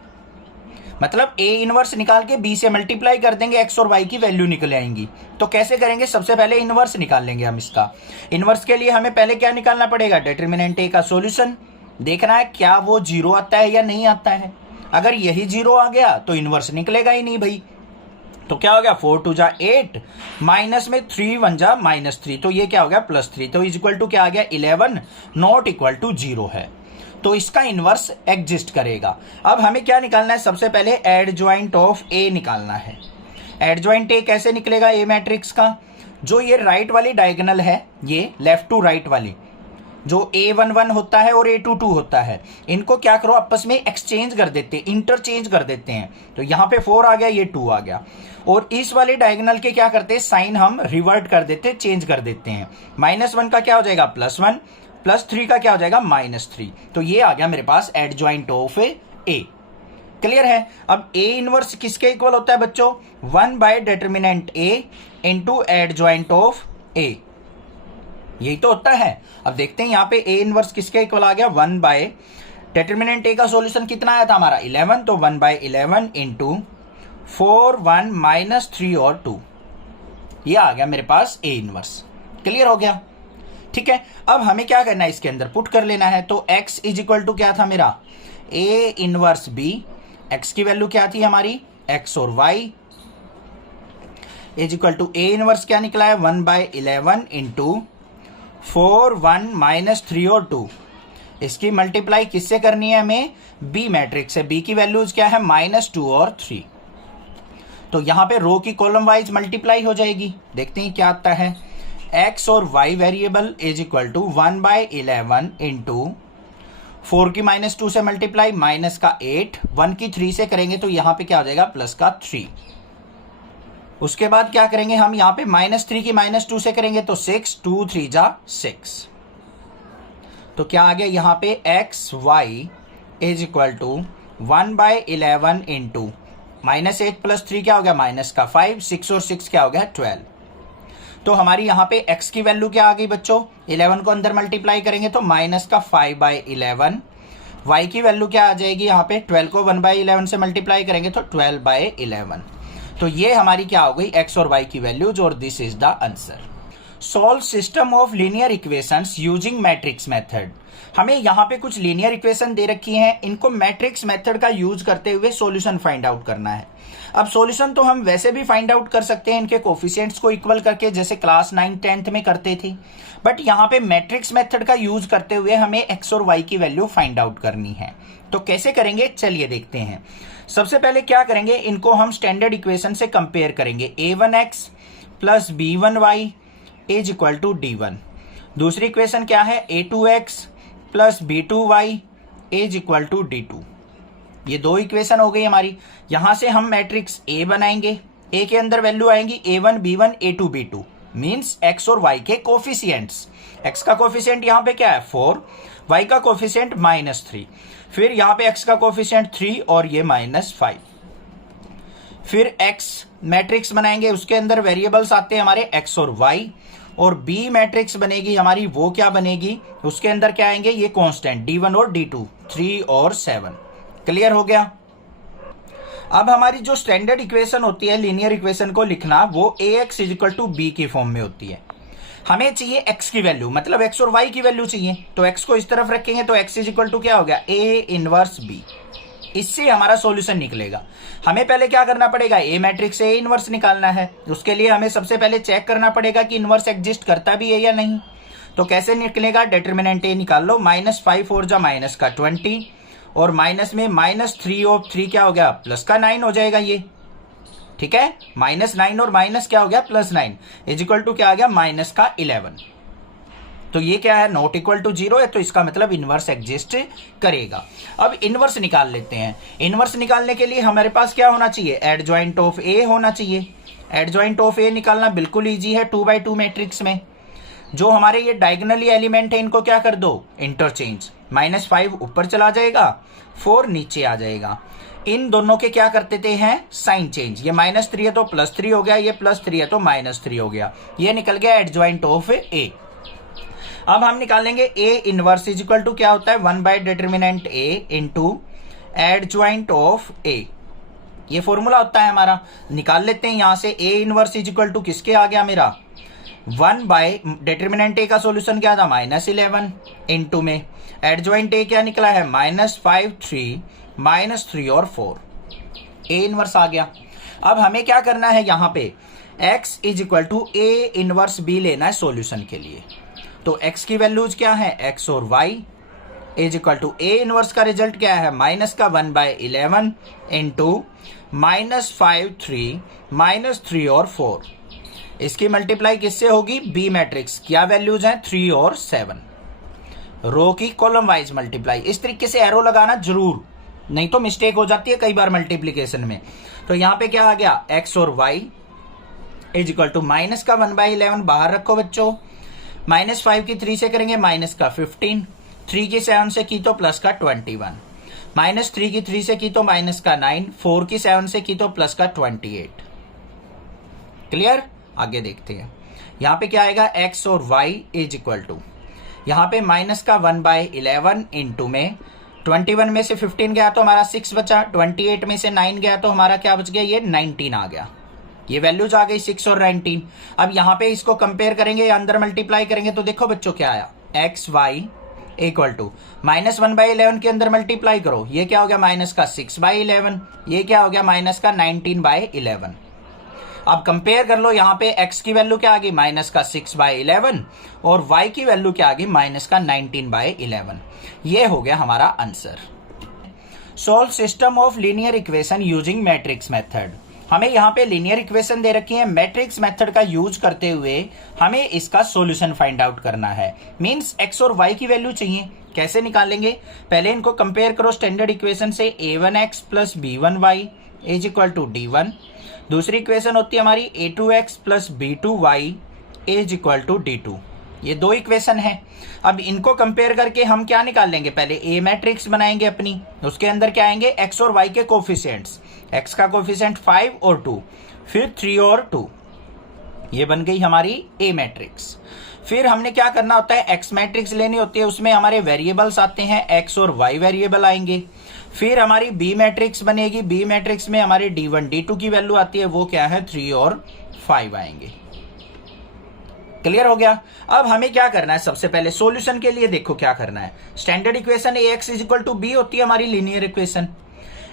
मतलब a इनवर्स निकाल के b से मल्टीप्लाई कर देंगे, x और y की वैल्यू निकल आएंगी। तो कैसे करेंगे, सबसे पहले इनवर्स निकाल लेंगे हम इसका। इनवर्स के लिए हमें पहले क्या निकालना पड़ेगा, डिटर्मिनेंट a का सॉल्यूशन। देखना है क्या वो 0 आता है या नहीं आता है। अगर यही 0 आ गया तो इनवर्स निकलेगा ही नहीं भाई। तो क्या हो गया 4 2 = 8 माइनस में 3 1 = -3, तो ये क्या हो गया +3, तो इज इक्वल टू क्या आ गया 11 नॉट इक्वल टू 0 है, तो इसका इनवर्स एग्जिस्ट करेगा। अब हमें क्या निकालना है, सबसे पहले एडजॉइंट ऑफ ए निकालना है। एडजॉइंट ए कैसे निकलेगा, ए मैट्रिक्स का जो ये राइट वाली डायगोनल है, ये लेफ्ट टू राइट वाली जो a11 होता है और a22 होता है, इनको क्या करो आपस में एक्सचेंज कर देते हैं, इंटरचेंज कर देते हैं। तो यहाँ पे 4 आ गया, ये 2 आ गया, और इस वाले डायगोनल के क्या करते हैं, साइन हम रिवर्ट कर देते हैं, चेंज कर देते हैं। -1 का क्या हो जाएगा +1, +3 का क्या हो जाएगा -3। तो ये आ गया मेरे पास एडजॉइंट ऑफ ए। क्लियर है। अब ए इनवर्स किसके इक्वल होता है बच्चों, 1 bye determinant A into adjoint of A, यही तो होता है। अब देखते हैं यहाँ पे ए इनवर्स किसके इक्वल आ गया, 1 बाय डिटर्मिनेंट ए का सॉल्यूशन कितना आया था हमारा 11, तो 1 बाय 11 इंटू 4 1 -3 और 2, ये आ गया मेरे पास ए इनवर्स। क्लियर हो गया, ठीक है। अब हमें क्या करना है, इसके अंदर पुट कर लेना है। तो x इज इक्वल टू क्या था मेरा ए इनवर्स b, x की वैल्यू क्या थी हमारी x और y is equal to A inverse क्या निकला है 1 बाय 11 इंटू 4 1 -3 और 2। इसकी मल्टीप्लाई किससे करनी है हमें, बी मैट्रिक्स है। बी की वैल्यूज क्या है -2 और 3। तो यहाँ पे रो की कॉलम वाइज मल्टीप्लाई हो जाएगी। देखते हैं क्या आता है। x और y variable is equal to 1/11 into 4 की -2 से मल्टीप्लाई माइनस का 8, 1 की 3 से करेंगे तो यहाँ पे क्या हो जाएगा प्लस का 3। उसके बाद क्या करेंगे हम यहाँ पे -3 की -2 से करेंगे तो 6, 2 3 जा 6। तो क्या आ गया यहाँ पे x y is equal to 1/11 into -8 + 3 क्या हो गया माइनस का 5, 6 और 6 क्या हो गया 12। तो हमारी यहाँ पे x की वैल्यू क्या आ गई बच्चों, 11 को अंदर मल्टीप्लाई करेंगे तो माइनस का 5/11। y की वैल्यू क्या आ जाएगी यहाँ पे, 12 को 1/11 से मल्टीप्लाई करेंगे तो 12/11। तो ये हमारी क्या हो गई x और y की वैल्यूज, और this is the answer. Solve system of linear equations using matrix method. हमें यहाँ पे कुछ लीनियर इक्वेशन दे रखी हैं, इनको मैट्रिक्स मेथड का यूज करते हुए सॉल्यूशन फाइंड आउट करना है। अब सॉल्यूशन तो हम वैसे भी फाइंड आउट कर सकते हैं इनके कोफिशिएंट्स को इक्वल करके, जैसे क्लास 9 10th में करते थे, बट यहाँ पे मैट्रिक्स मेथड का यूज करते हुए हमें एक्स और वाई की वैल्यू फाइंड आउट करनी है। तो कैसे करेंगे चलिए देखते हैं। सबसे पहले क्या करेंगे, इनको हम स्टैंडर्ड इक्वेशन से कंपेयर करेंगे। a1x plus b1y is equal to d1। दूसरी इक्वेशन क्या है, a2x plus b2y is equal to d2। ये दो इक्वेशन हो गई हमारी। यहां से हम मैट्रिक्स A बनाएंगे, A के अंदर वैल्यू आएंगी a1 b1 a2 b2, means x और y के कोफिशिएंट्स। x का कोफिशिएंट यहाँ पे क्या है 4, y का कोफिशिएंट -3, फिर यहाँ पे x का कोफिशिएंट 3 और ये -5। फिर x मैट्रिक्स बनाएंगे, उसके अंदर वेरिएबल्स आते हैं हमारे x और y, और B मैट्रिक्स बनेगी हमारी, वो क्या बनेगी, उसके अंदर क्या आएंगे ये कांस्टेंट d1 और d2, 3 और 7। क्लियर हो गया। अब हमारी जो स्टैंडर्ड इक्वेशन होती है लीनियर इक्वेशन को लिखना, वो ax is equal to b की फॉर्म में होती है। हमें चाहिए x की वैल्यू, मतलब x और y की वैल्यू चाहिए, तो x को इस तरफ रखेंगे तो x इज इक्वल टू क्या हो गया a इनवर्स b। इससे हमारा सॉल्यूशन निकलेगा। हमें पहले क्या करना पड़ेगा, ए मैट्रिक्स से ए इनवर्स निकालना है। उसके लिए हमें सबसे पहले चेक करना पड़ेगा कि इनवर्स एग्जिस्ट करता भी है या नहीं। तो कैसे निकलेगा, डिटरमिनेंट ए निकाल लो, -5 और जा माइनस का 20, और माइनस में -3 और 3 क्या हो गया प्लस का 9 हो जाएगा ये, ठीक है। -9 और माइनस क्या हो गया +9 इज इक्वल टू क्या आ गया माइनस का 11। तो ये क्या है नॉट इक्वल टू 0 है, तो इसका मतलब इनवर्स एग्जिस्ट करेगा। अब इनवर्स निकाल लेते हैं। इनवर्स निकालने के लिए हमारे पास क्या होना चाहिए, एडजॉइंट ऑफ ए होना चाहिए। एडजॉइंट ऑफ ए निकालना बिल्कुल इजी है 2x2 मैट्रिक्स में। जो हमारे ये डायगोनली एलिमेंट है इनको क्या कर दो इंटरचेंज, -5 ऊपर चला जाएगा, 4 नीचे आ जाएगा। इन दोनों के क्या कर देते हैं साइन चेंज, ये -3 है तो +3 हो गया, ये +3 है तो -3 हो गया। ये निकल गया एडजॉइंट ऑफ ए। अब हम निकालेंगे A inverse is equal to क्या होता है 1/डिटरमिनेंट A into adjoint of A. ये फॉर्मूला होता है हमारा, निकाल लेते हैं यहां से। A inverse is equal to किसके आ गया मेरा 1/डिटरमिनेंट ए का सॉल्यूशन क्या था -11 इंटू में एडजॉइंट ए क्या निकला है -5 3 -3 और 4। ए इनवर्स आ गया। अब हमें क्या करना है यहाँ पे x is equal to A inverse B लेना है सॉल्यूशन के लिए। तो x की वैल्यूज क्या है, x और y is equal to A inverse का रिजल्ट क्या है -1/11 इंटू -5 3 -3 और 4। इसकी मल्टीप्लाई किससे होगी, बी मैट्रिक्स, क्या वैल्यूज हैं 3 और 7। रो की कॉलम वाइज मल्टीप्लाई। इस तरीके से एरो लगाना जरूर, नहीं तो मिस्टेक हो जाती है कई बार मल्टीप्लीकेशन में। तो यहाँ पे क्या आ गया x और y इज इक्वल टू -1/11 बाहर रखो बच्चों, -5 की 3 से करेंगे -15, 3 की 7 से की तो +21, -3 की 3 से की तो -9, 4 की 7 से की तो +28। क्लियर। आगे देखते हैं यहाँ पे क्या आएगा x और y इज इक्वल टू, यहाँ पे -1/11 इंटू में 21 में से 15 गया तो हमारा 6 बचा, 28 में से 9 गया तो हमारा क्या बच गया ये 19 आ गया। ये वैल्यूज आ गई 6 और 19। अब यहाँ पे इसको कंपेयर करेंगे या अंदर मल्टीप्लाई करेंगे तो देखो बच्चों क्या आया एक्स वाई इक्वल टू -1/11 के अंदर मल्टीप्लाई करो, ये क्या हो गया -6/11, ये क्या हो गया -19/11। अब कंपेयर कर लो, यहाँ पे x की वैल्यू क्या आ गई -6/11 और y की वैल्यू क्या आ गई -19/11। ये हो गया हमारा answer. Solve system of linear equation using matrix method. हमें यहाँ पे लीनियर इक्वेशन दे रखी है, मैट्रिक्स मेथड का यूज करते हुए हमें इसका सॉल्यूशन फाइंड आउट करना है। मींस x और y की वैल्यू चाहिए। कैसे निकालेंगे? पहले इनको कंपेयर करो स्टैंडर्ड इक्वेशन से, a1x plus b1y is equal to d1। दूसरी इक्वेशन होती है हमारी a2x plus b2y is equal to d2। ये दो इक्वेशन है। अब इनको कंपेयर करके हम क्या निकाल लेंगे? पहले ए मैट्रिक्स बनाएंगे अपनी, उसके अंदर क्या आएंगे? एक्स और वाई के कोफिशिएंट्स। एक्स का कोफिशिएंट 5 और 2, फिर 3 और 2। ये बन गई हमारी ए मैट्रिक्स। फिर हमने क्या करना होता है? एक्स मैट्रिक्स लेनी होती है, उसमें हमारे वेरिएबल्स आते हैं, एक्स और वाई वेरिएबल आएंगे। फिर हमारी बी मैट्रिक्स बनेगी, बी मैट्रिक्स में हमारे d1 d2 की वैल्यू आती है, वो क्या है? 3 और 5 आएंगे। क्लियर हो गया? अब हमें क्या करना है? सबसे पहले सॉल्यूशन के लिए देखो क्या करना है। Standard equation ax is equal to B होती है हमारी लीनियर इक्वेशन।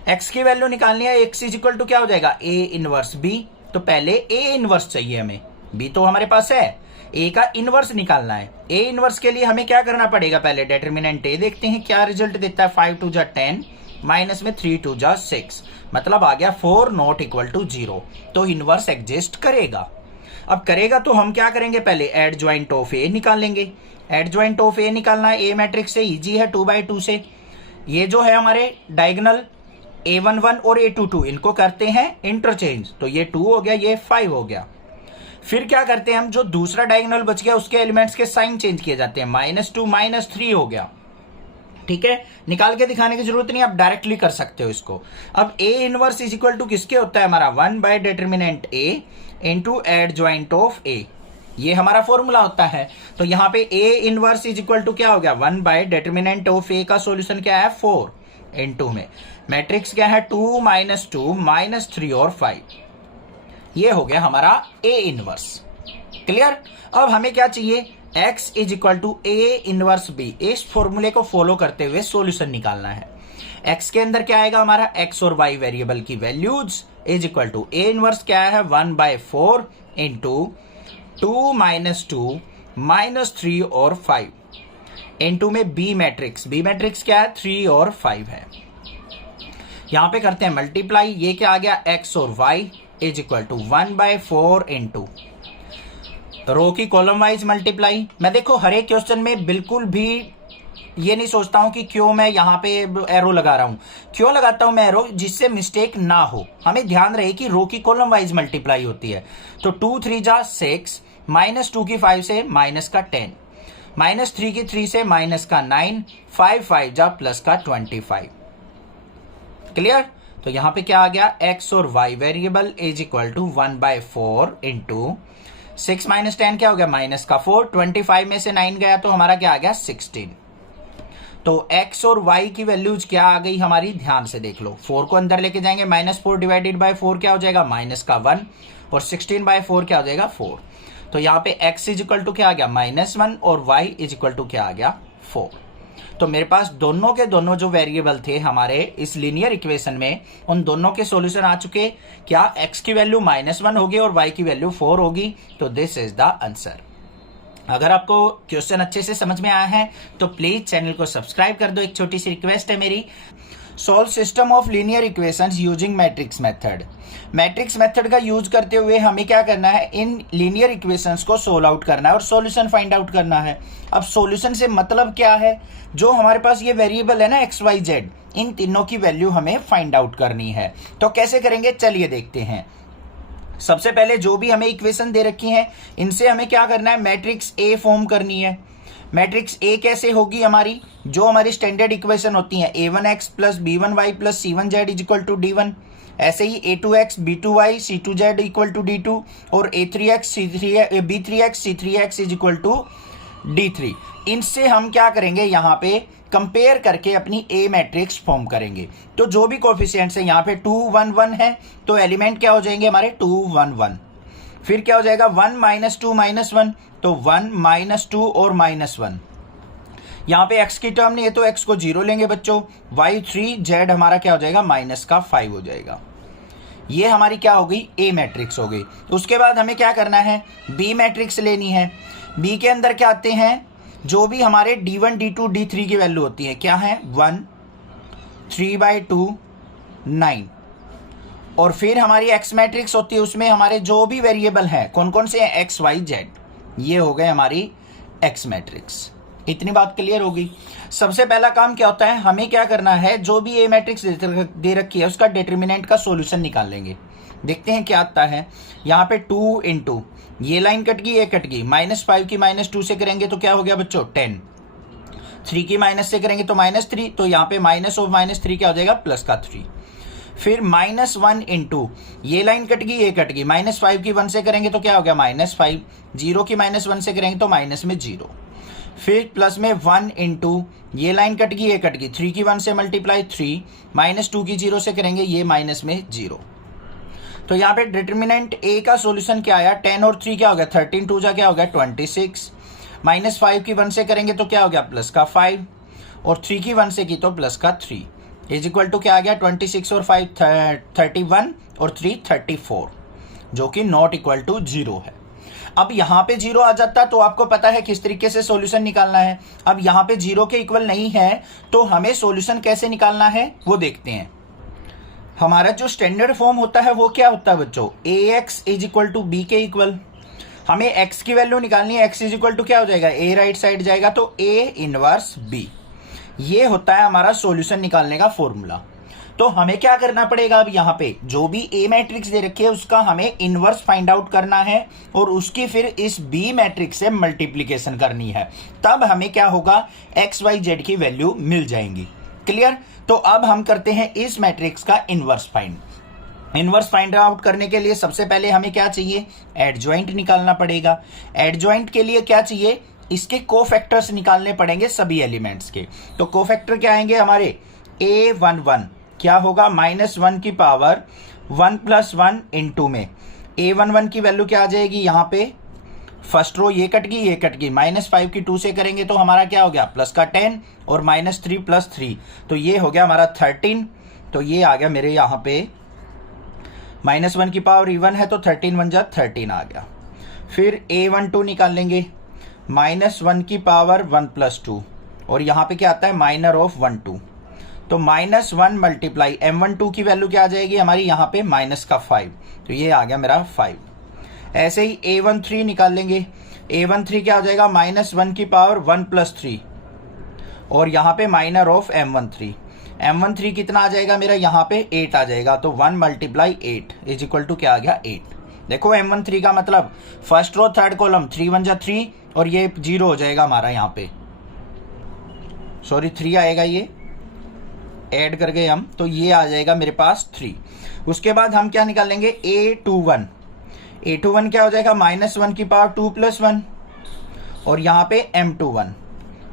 x की वैल्यू निकालनी है, x इज इक्वल टू क्या हो जाएगा? a inverse b। तो पहले a इनवर्स चाहिए हमें, b तो हमारे पास है, a का इनवर्स निकालना है। a इनवर्स के लिए हमें क्या करना पड़ेगा? पहले डिटरमिनेंट a देखते हैं क्या रिजल्ट देता है। 5 2 जा 10, माइनस में 3 2 जा 6, मतलब आ गया 4 नॉट इक्वल टू 0। तो इनवर्स एग्जिस्ट करेगा। अब करेगा तो हम क्या करेंगे? पहले एड ज्वाइंट ऑफ ए निकाल लेंगे। एड ज्वाइंट ऑफ ए निकालना है ए मैट्रिक्स से, इजी है, 2/2 से। ये जो है हमारे डायगोनल a11 और a22, इनको करते हैं इंटरचेंज, तो ये 2 हो गया, ये 5 हो गया। फिर क्या करते हैं हम? जो दूसरा डायगोनल बच गया उसके एलिमेंट्स के साइन चेंज किए जाते हैं, -2 -3 हो गया। ठीक है, निकाल के दिखाने की जरूरत नहीं, आप डायरेक्टली कर सकते हो इसको। अब A inverse is equal to किसके होता है? हमारा 1 by determinant A into adjoint of A, ये हमारा फॉर्मूला होता है। तो यहाँ पे A inverse is equal to क्या हो गया? 1 बाय डिटरमिनेंट ऑफ ए का सॉल्यूशन क्या है? 4 इंटू में मैट्रिक्स क्या है? 2 -2 -3 और 5। ये हो गया हमारा ए इनवर्स। क्लियर? अब हमें क्या चाहिए? x is equal to A inverse B. इस फॉर्मूले को फॉलो करते हुए सॉल्यूशन निकालना है। x के अंदर क्या आएगा हमारा? x और y वेरिएबल की values is equal to A inverse क्या है? 1/4 इंटू 2 -2 -3 और 5 इंटू में बी मैट्रिक्स। बी मैट्रिक्स क्या है? 3 और 5 है। यहां पे करते हैं मल्टीप्लाई, ये क्या आ गया? x और y is equal to 1/4 into row की कॉलम वाइज मल्टीप्लाई। मैं देखो हर एक क्वेश्चन में बिल्कुल भी ये नहीं सोचता हूं कि क्यों मैं यहाँ पे एरो लगा रहा हूं। क्यों लगाता हूं मैं एरो? जिससे मिस्टेक ना हो। हमें ध्यान रहे कि रो की कॉलम वाइज मल्टीप्लाई होती है। तो 2 3 जा 6, -2 की 5 से माइनस का 10, -3 की 3 से माइनस का 9, 5 5 जा प्लस का 25। क्लियर? तो यहाँ पे क्या आ गया? x और y variable is equal to 1/4 into 6 - 10 क्या हो गया? -4। 25 में से 9 गया तो हमारा क्या आ गया? 16। तो x और y की वैल्यूज क्या आ गई हमारी? ध्यान से देख लो। 4 को अंदर लेके जाएंगे, -4 डिवाइडेड बाय 4 क्या हो जाएगा? -1, और 16/4 क्या हो जाएगा? 4। तो यहाँ पे x इज इक्वल टू क्या आ गया? -1 और y इज इक्वल टू क्या आ गया? 4। तो मेरे पास दोनों के दोनों जो वेरिएबल थे हमारे इस लीनियर इक्वेशन में, उन दोनों के सॉल्यूशन आ चुके। क्या x की वैल्यू -1 होगी और y की वैल्यू 4 होगी? तो दिस इज द आंसर। अगर आपको क्वेश्चन अच्छे से समझ में आया है तो प्लीज चैनल को सब्सक्राइब कर दो। एक छोटी सी रिक्वेस्ट है मेरी, solve system of linear equations using matrix method. Matrix method का यूज करते हुए हमें क्या करना है? इन लीनियर इक्वेशंस को सोल्व आउट करना है और सॉल्यूशन फाइंड आउट करना है। अब सॉल्यूशन से मतलब क्या है? जो हमारे पास ये वेरिएबल है ना x y z, इन तीनों की वैल्यू हमें फाइंड आउट करनी है। तो कैसे करेंगे? चलिए देखते हैं। सबसे पहले जो भी हमें इक्वेशन दे रखी हैं इनसे हमें क्या करना है? मैट्रिक्स ए फॉर्म करनी है। मैट्रिक्स ए कैसे होगी हमारी? जो हमारी स्टैंडर्ड इक्वेशन होती है a1x plus b1y plus c1z is equal to d1, ऐसे ही a2x b2y c2z equal to d2 और a3x b3x c3x is equal to d3। इनसे हम क्या करेंगे? यहाँ पे कंपेयर करके अपनी ए मैट्रिक्स फॉर्म करेंगे। तो जो भी कोफिशिएंट्स है यहाँ पे 2 1 1 है, तो एलिमेंट क्या हो जाएंगे हमारे? 2 1 1। फिर क्या हो जाएगा? 1 -2 -1, तो 1 -2 और -1। यहाँ पे x की टर्म नहीं है तो x को 0 लेंगे बच्चों। y3 z हमारा क्या हो जाएगा? -5 हो जाएगा। ये हमारी क्या हो गई? ए मैट्रिक्स हो गई। उसके बाद हमें क्या करना है? बी मैट्रिक्स लेनी है। बी के अंदर क्या आते हैं? जो भी हमारे d1 d2 d3 की वैल्यू होती है, क्या है? 1, 3/2, 9 और फिर हमारी एक्स मैट्रिक्स होती है, उसमें हमारे जो भी वेरिएबल हैं कौन कौन से हैं, एक्स वाई जेड, ये हो गए हमारी एक्स मैट्रिक्स। इतनी बात क्लियर होगी। सबसे पहला काम क्या होता है, हमें क्या करना है, जो भी ए मैट्रिक्स दे रखी है उसका डिटर्मिनेंट का सॉल्यूशन निकाल लेंगे। देखते हैं क्या आता है। यहाँ पे 2 इंटू ये लाइन कट गई, ये कट गई, -5 की -2 से करेंगे तो क्या हो गया बच्चों 10, 3 की माइनस से करेंगे तो -3, तो यहाँ पे माइनस ऑफ -3 क्या हो जाएगा प्लस का 3। फिर -1 इंटू ये लाइन कट गई, ये कट गई, -5 की 1 से करेंगे तो क्या हो गया -5, 0 की -1 से करेंगे तो माइनस में 0। फिर प्लस में 1 इंटू ये लाइन कट गई, ये कट गई, 3 की 1 से मल्टीप्लाई 3, -2 की 0 से करेंगे ये माइनस में 0। तो यहाँ पे डिटर्मिनेंट ए का सॉल्यूशन क्या आया, 10 और 3 क्या हो गया 13, 2 जा क्या हो गया 26, -5 की 1 से करेंगे तो क्या हो गया प्लस का 5, और 3 की 1 से की तो प्लस का 3, इज इक्वल टू क्या आ गया 26 और 5 31 और 3 34, जो कि नॉट इक्वल टू 0 है। अब यहाँ पे 0 आ जाता तो आपको पता है किस तरीके से सॉल्यूशन निकालना है। अब यहाँ पे 0 के इक्वल नहीं है तो हमें सॉल्यूशन कैसे निकालना है वो देखते हैं। हमारा जो स्टैंडर्ड फॉर्म होता है वो क्या होता है बच्चों, ax is equal to B के इक्वल। हमें x की वैल्यू निकालनी है, x इज इक्वल टू क्या हो जाएगा, a राइट साइड जाएगा तो a इनवर्स b। ये होता है हमारा सॉल्यूशन निकालने का फॉर्मूला। तो हमें क्या करना पड़ेगा, अब यहाँ पे जो भी ए मैट्रिक्स दे रखी है उसका हमें इनवर्स फाइंड आउट करना है और उसकी फिर इस बी मैट्रिक्स से मल्टीप्लीकेशन करनी है, तब हमें क्या होगा एक्स वाई जेड की वैल्यू मिल जाएंगी। क्लियर। तो अब हम करते हैं इस मैट्रिक्स का इनवर्स फाइंड आउट करने के लिए सबसे पहले हमें क्या चाहिए, एडजॉइंट निकालना पड़ेगा। एडजॉइंट के लिए क्या चाहिए, इसके कोफैक्टर्स निकालने पड़ेंगे सभी एलिमेंट्स के। तो कोफैक्टर क्या आएंगे हमारे, a11 क्या होगा -1 की पावर 1 + 1 इंटू में a11 की वैल्यू क्या आ जाएगी, यहाँ पे फर्स्ट रो ये कट गई, ये कट गई, -5 की 2 से करेंगे तो हमारा क्या हो गया प्लस का 10 और -3 + 3, तो ये हो गया हमारा 13। तो ये आ गया मेरे यहाँ पे -1 की पावर even है तो 13 1 जा 13 आ गया। फिर a12 निकाल लेंगे, -1 की पावर 1 + 2 और यहाँ पे क्या आता है माइनर ऑफ 1 2, तो -1 मल्टीप्लाई m12 की वैल्यू क्या आ जाएगी हमारी यहाँ पे -5, तो ये आ गया मेरा 5। ऐसे ही a13 निकाल लेंगे, a13 क्या हो जाएगा -1 की पावर 1 + 3 और यहाँ पे माइनर ऑफ m13 कितना आ जाएगा मेरा यहाँ पे 8 आ जाएगा, तो 1 × 8 इज इक्वल टू क्या आ गया 8। देखो m13 का मतलब फर्स्ट रो थर्ड कॉलम 3 1 जा 3 और ये 0 हो जाएगा हमारा यहाँ पे, सॉरी 3 आएगा, ये ऐड कर गए हम तो ये आ जाएगा मेरे पास 3। उसके बाद हम क्या निकालेंगे a21 क्या हो जाएगा -1 की पावर 2 + 1 और यहाँ पे m21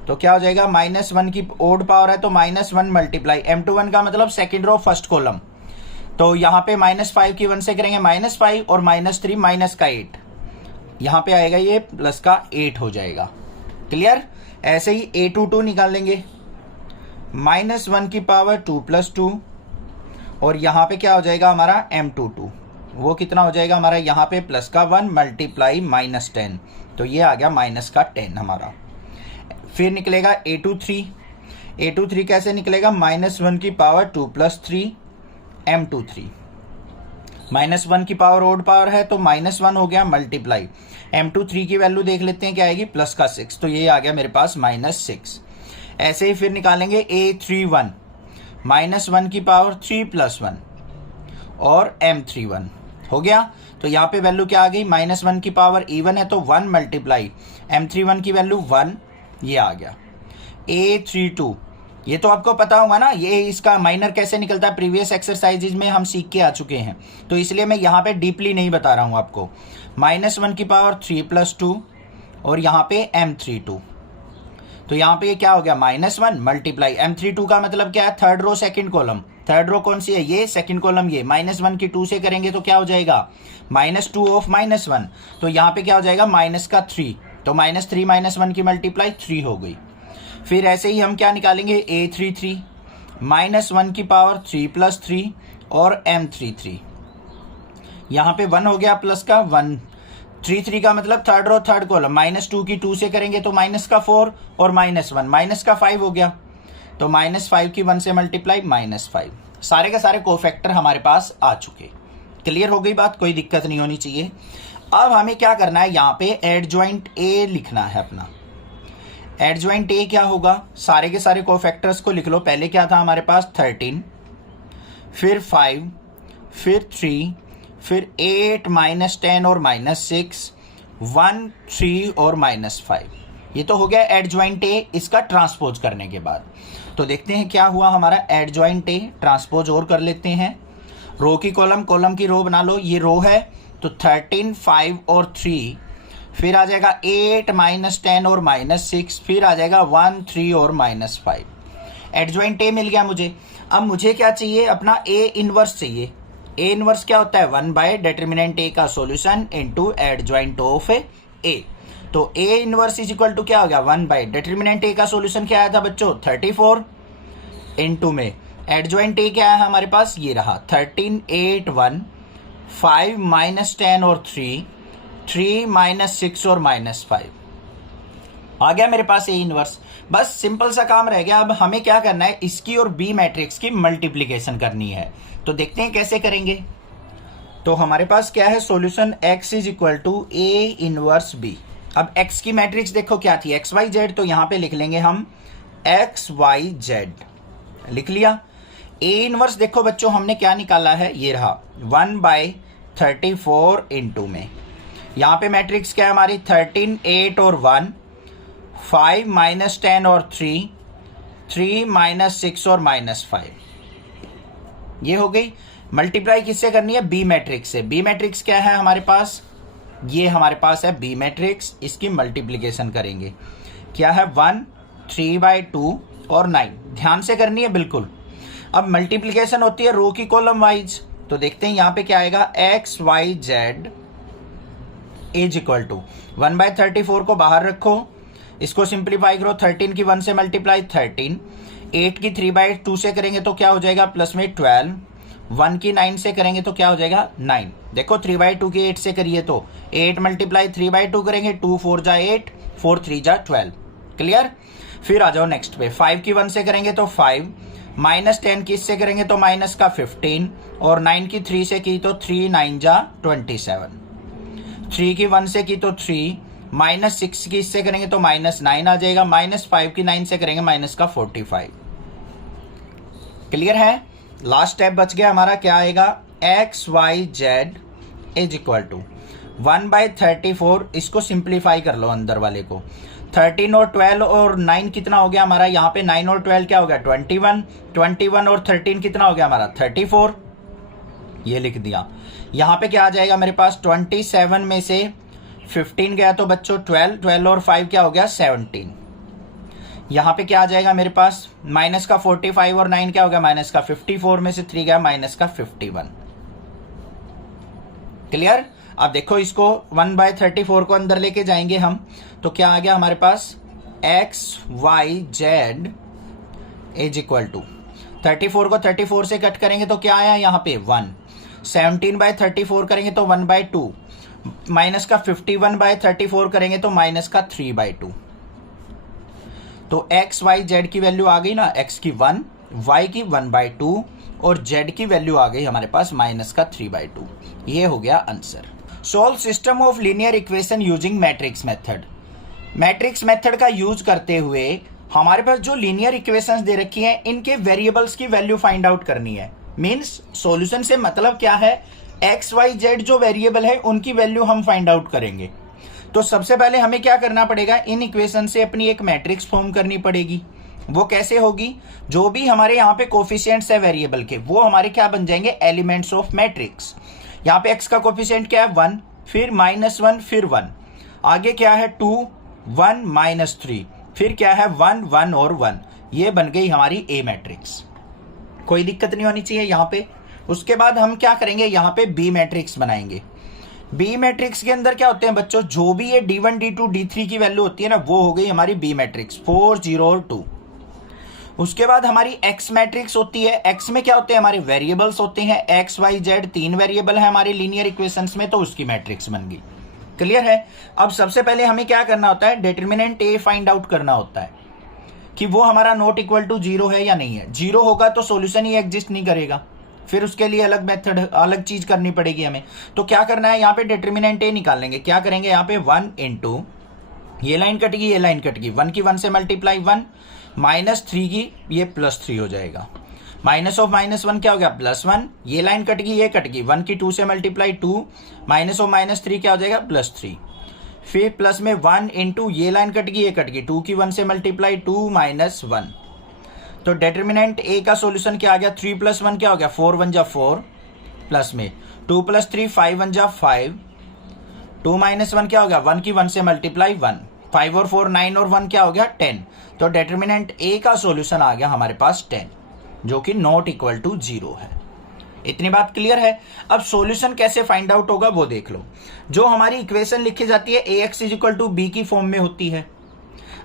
तो क्या हो जाएगा -1 की ओड पावर है तो -1 मल्टीप्लाई m21 का मतलब सेकंड रो फर्स्ट कॉलम, तो यहाँ पे -5 की 1 से करेंगे -5 और -3 माइनस का 8, यहाँ पे आएगा ये प्लस का 8 हो जाएगा। क्लियर। ऐसे ही a22 निकाल लेंगे, -1 की पावर 2 + 2 और यहाँ पे क्या हो जाएगा हमारा m22, वो कितना हो जाएगा हमारा यहाँ पे प्लस का 1 मल्टीप्लाई -10, तो ये आ गया -10 हमारा। फिर निकलेगा a23 कैसे निकलेगा, -1 की पावर 2 + 3 m23, -1 की पावर ओड पावर है तो -1 हो गया मल्टीप्लाई m23 की वैल्यू देख लेते हैं क्या आएगी प्लस का 6, तो ये आ गया मेरे पास -6। ऐसे ही फिर निकालेंगे a31 -1 की पावर 3 + 1 और m31 हो गया, तो यहाँ पे वैल्यू क्या आ गई -1 की पावर इवन है तो 1 मल्टीप्लाई m31 की वैल्यू 1, ये आ गया। a32 ये तो आपको पता होगा ना, ये इसका माइनर कैसे निकलता है प्रीवियस एक्सरसाइजेज में हम सीख के आ चुके हैं, तो इसलिए मैं यहाँ पे डीपली नहीं बता रहा हूँ आपको। -1 की पावर 3 + 2 और यहाँ पे m32, तो यहाँ पे क्या हो गया -1 मल्टीप्लाई m32 का मतलब क्या है third row second column, third row कौन सी है ये सेकंड कॉलम, ये -1 की 2 से करेंगे तो क्या हो जाएगा -2 ऑफ -1, तो यहाँ पे क्या हो जाएगा -3, तो -3 -1 की मल्टीप्लाई 3 हो गई। फिर ऐसे ही हम क्या निकालेंगे a33 -1 की पावर 3 + 3 और m33, यहाँ पे 1 हो गया प्लस का 1, 3 का मतलब थर्ड रो थर्ड कॉलम, -2 की 2 से करेंगे तो -4 और -1 -5 हो गया, तो -5 की 1 से मल्टीप्लाई -5, सारे के सारे कोफैक्टर हमारे पास आ चुके। क्लियर हो गई बात, कोई दिक्कत नहीं होनी चाहिए। अब हमें क्या करना है, यहाँ पे एडजॉइंट ए लिखना है अपना। एडजॉइंट ए क्या होगा, सारे के सारे कोफैक्टर्स को लिख लो। पहले क्या था हमारे पास 13, फिर 5, फिर 3, फिर 8 -10 और -6, 1 3 और -5। ये तो हो गया एडजॉइंट ए इसका ट्रांसपोज करने के बाद। तो देखते हैं क्या हुआ हमारा एडजॉइंट ए। ट्रांसपोज और कर लेते हैं। रो की कॉलम, कॉलम की रो बना लो। ये रो है तो 13, 5 और 3, फिर आ जाएगा 8 -10 और -6, फिर आ जाएगा 1 3 और -5। एडजॉइंट ए मिल गया मुझे। अब मुझे क्या चाहिए, अपना ए इनवर्स चाहिए। ए इनवर्स क्या होता है, 1 बाय डिटर्मिनेंट ए का solution into adjoint of A. तो A inverse is equal to क्या हो गया, 1 बाय डिटर्मिनेंट ए का सॉल्यूशन क्या आया था बच्चों 34, इनटू में एडजॉइंट ए क्या है हमारे पास, ये रहा 13, 8 1, 5 -10 और 3, 3 -6 और -5 आ गया मेरे पास ए इनवर्स। बस सिंपल सा काम रह गया। अब हमें क्या करना है, इसकी और बी मैट्रिक्स की मल्टीप्लीकेशन करनी है। तो देखते हैं कैसे करेंगे। तो हमारे पास क्या है solution, x is equal to A inverse B. अब x की मैट्रिक्स देखो क्या थी, एक्स वाई जेड, तो यहां पे लिख लेंगे हम एक्स वाई जेड, लिख लिया। ए इनवर्स देखो बच्चों हमने क्या निकाला है, ये रहा 1 बाय 34 इनटू में। यहां पे मैट्रिक्स क्या है हमारी, 13, 8 और 1, 5 -10 और 3, 3 -6 और -5। ये हो गई। मल्टीप्लाई किससे करनी है, बी मैट्रिक्स से। बी मैट्रिक्स क्या है हमारे पास, ये हमारे पास है बी मैट्रिक्स। इसकी मल्टीप्लीकेशन करेंगे, क्या है 1, 3/2 और 9। ध्यान से करनी है बिल्कुल। अब मल्टीप्लीकेशन होती है रो की कॉलम वाइज। तो देखते हैं यहाँ पे क्या आएगा, x Y Z is equal to 1 by 34 को बाहर रखो, इसको सिंप्लीफाई करो। 13 की 1 से मल्टीप्लाई 13, 8 की 3/2 से करेंगे तो क्या हो जाएगा प्लस में 12, 1 की 9 से करेंगे तो क्या हो जाएगा 9। देखो 3/2 की 8 से करिए तो 8 मल्टीप्लाई 3/2 करेंगे, 2 4 जा 8, 4 3 जा 12। क्लियर। फिर आ जाओ नेक्स्ट पे, 5 की 1 से करेंगे तो 5, -10 की इससे करेंगे तो माइनस का 15, और 9 की 3 से की तो 3 9 जा 27, 3 की 1 से की तो 3, -6 की इससे करेंगे तो -9 आ जाएगा, -5 की 9 से करेंगे माइनस का 45। क्लियर है। लास्ट स्टेप बच गया हमारा, क्या आएगा, x Y Z is equal to 1 by 34। इसको सिंप्लीफाई कर लो अंदर वाले को। 13 और 12 और 9 कितना हो गया हमारा, यहाँ पे 9 और 12 क्या हो गया 21, 21 और 13 कितना हो गया हमारा 34। ये लिख दिया। यहाँ पे क्या आ जाएगा मेरे पास, 27 में से 15 गया तो बच्चों 12, 12 और 5 क्या हो गया 17। यहाँ पे क्या आ जाएगा मेरे पास, माइनस का 45 और 9 क्या हो गया माइनस का 54, में से 3 गया माइनस का 51। क्लियर। अब देखो इसको 1 बाय 34 को अंदर लेके जाएंगे हम, तो क्या आ गया हमारे पास, X Y Z is equal to 34 को 34 से कट करेंगे तो क्या आया यहाँ पे 1, 17 बाय 34 करेंगे तो 1/2, माइनस का 51 बाय 34 करेंगे तो माइनस का 3/2। तो एक्स वाई जेड की वैल्यू आ गई ना, एक्स की 1, वाई की 1/2 और जेड की वैल्यू आ गई हमारे पास माइनस का 3/2। ये हो गया answer. Solve system of linear equation using matrix method. Matrix method का यूज करते हुए हमारे पास जो लीनियर इक्वेशंस दे रखी हैं, इनके वेरिएबल्स की वैल्यू फाइंड आउट करनी है। मींस सॉल्यूशन से मतलब क्या है, एक्स वाई जेड जो वेरिएबल है उनकी वैल्यू हम फाइंड आउट करेंगे। तो सबसे पहले हमें क्या करना पड़ेगा, इन इक्वेशन से अपनी एक मैट्रिक्स फॉर्म करनी पड़ेगी। वो कैसे होगी, जो भी हमारे यहाँ पे कोफिशिएंट्स है वेरिएबल के, वो हमारे क्या बन जाएंगे, एलिमेंट्स ऑफ मैट्रिक्स। यहाँ पे एक्स का कोफिशिएंट क्या है 1, फिर -1, फिर 1, आगे क्या है 2, 1, -3, फिर क्या है 1, 1 और 1। ये बन गई हमारी ए मैट्रिक्स। कोई दिक्कत नहीं होनी चाहिए यहाँ पे। उसके बाद हम क्या करेंगे, यहाँ पे बी मैट्रिक्स बनाएंगे। बी मैट्रिक्स के अंदर क्या होते हैं बच्चों, जो भी ये D1, D2, D3 की वैल्यू होती है ना, वो हो गई हमारी बी मैट्रिक्स 4, 0 और 2। उसके बाद हमारी एक्स मैट्रिक्स होती है। एक्स में क्या होते हैं, हमारे वेरिएबल्स होते हैं, एक्स वाई जेड 3 वेरिएबल है हमारे लीनियर इक्वेशंस में, तो उसकी मैट्रिक्स बन गई। क्लियर है। अब सबसे पहले हमें क्या करना होता है, डिटर्मिनेंट ए फाइंड आउट करना होता है। कि वो हमारा नॉट इक्वल टू जीरो है या नहीं है। जीरो होगा तो सॉल्यूशन ही एग्जिस्ट नहीं करेगा, फिर उसके लिए अलग मेथड, अलग चीज करनी पड़ेगी हमें। तो क्या करना है, यहाँ पे डिटर्मिनेंट ए निकाल लेंगे। क्या करेंगे, यहाँ पे 1 इंटू, ये लाइन कटेगी, ये लाइन कटेगी, 1 की 1 से मल्टीप्लाई 1, माइनस 3 की ये +3 हो जाएगा। माइनस ऑफ -1 क्या हो गया, +1, ये लाइन कटेगी, ये कटेगी, 1 की 2 से मल्टीप्लाई 2, माइनस ऑफ -3 क्या हो जाएगा, +3। फिर प्लस में 1 इंटू, ये लाइन कटेगी, ये कटेगी, 2 की 1 से मल्टीप्लाई 2 -1। तो डिटर्मिनेंट ए का सॉल्यूशन क्या आ गया, 3 + 1 क्या हो गया, 4 1 जा 4, प्लस में 2 + 3 5 1 जा 5, 2 - 1 क्या हो गया, 1 की 1 से मल्टीप्लाई 1, 5 और 4 9 और 1 क्या हो गया, 10। तो डिटर्मिनेंट ए का सॉल्यूशन आ गया हमारे पास 10, जो कि नॉट इक्वल टू 0 है। इतनी बात क्लियर है। अब सॉल्यूशन कैसे फाइंड आउट होगा वो देख लो। जो हमारी इक्वेशन लिखी जाती है ax = b की फॉर्म में होती है।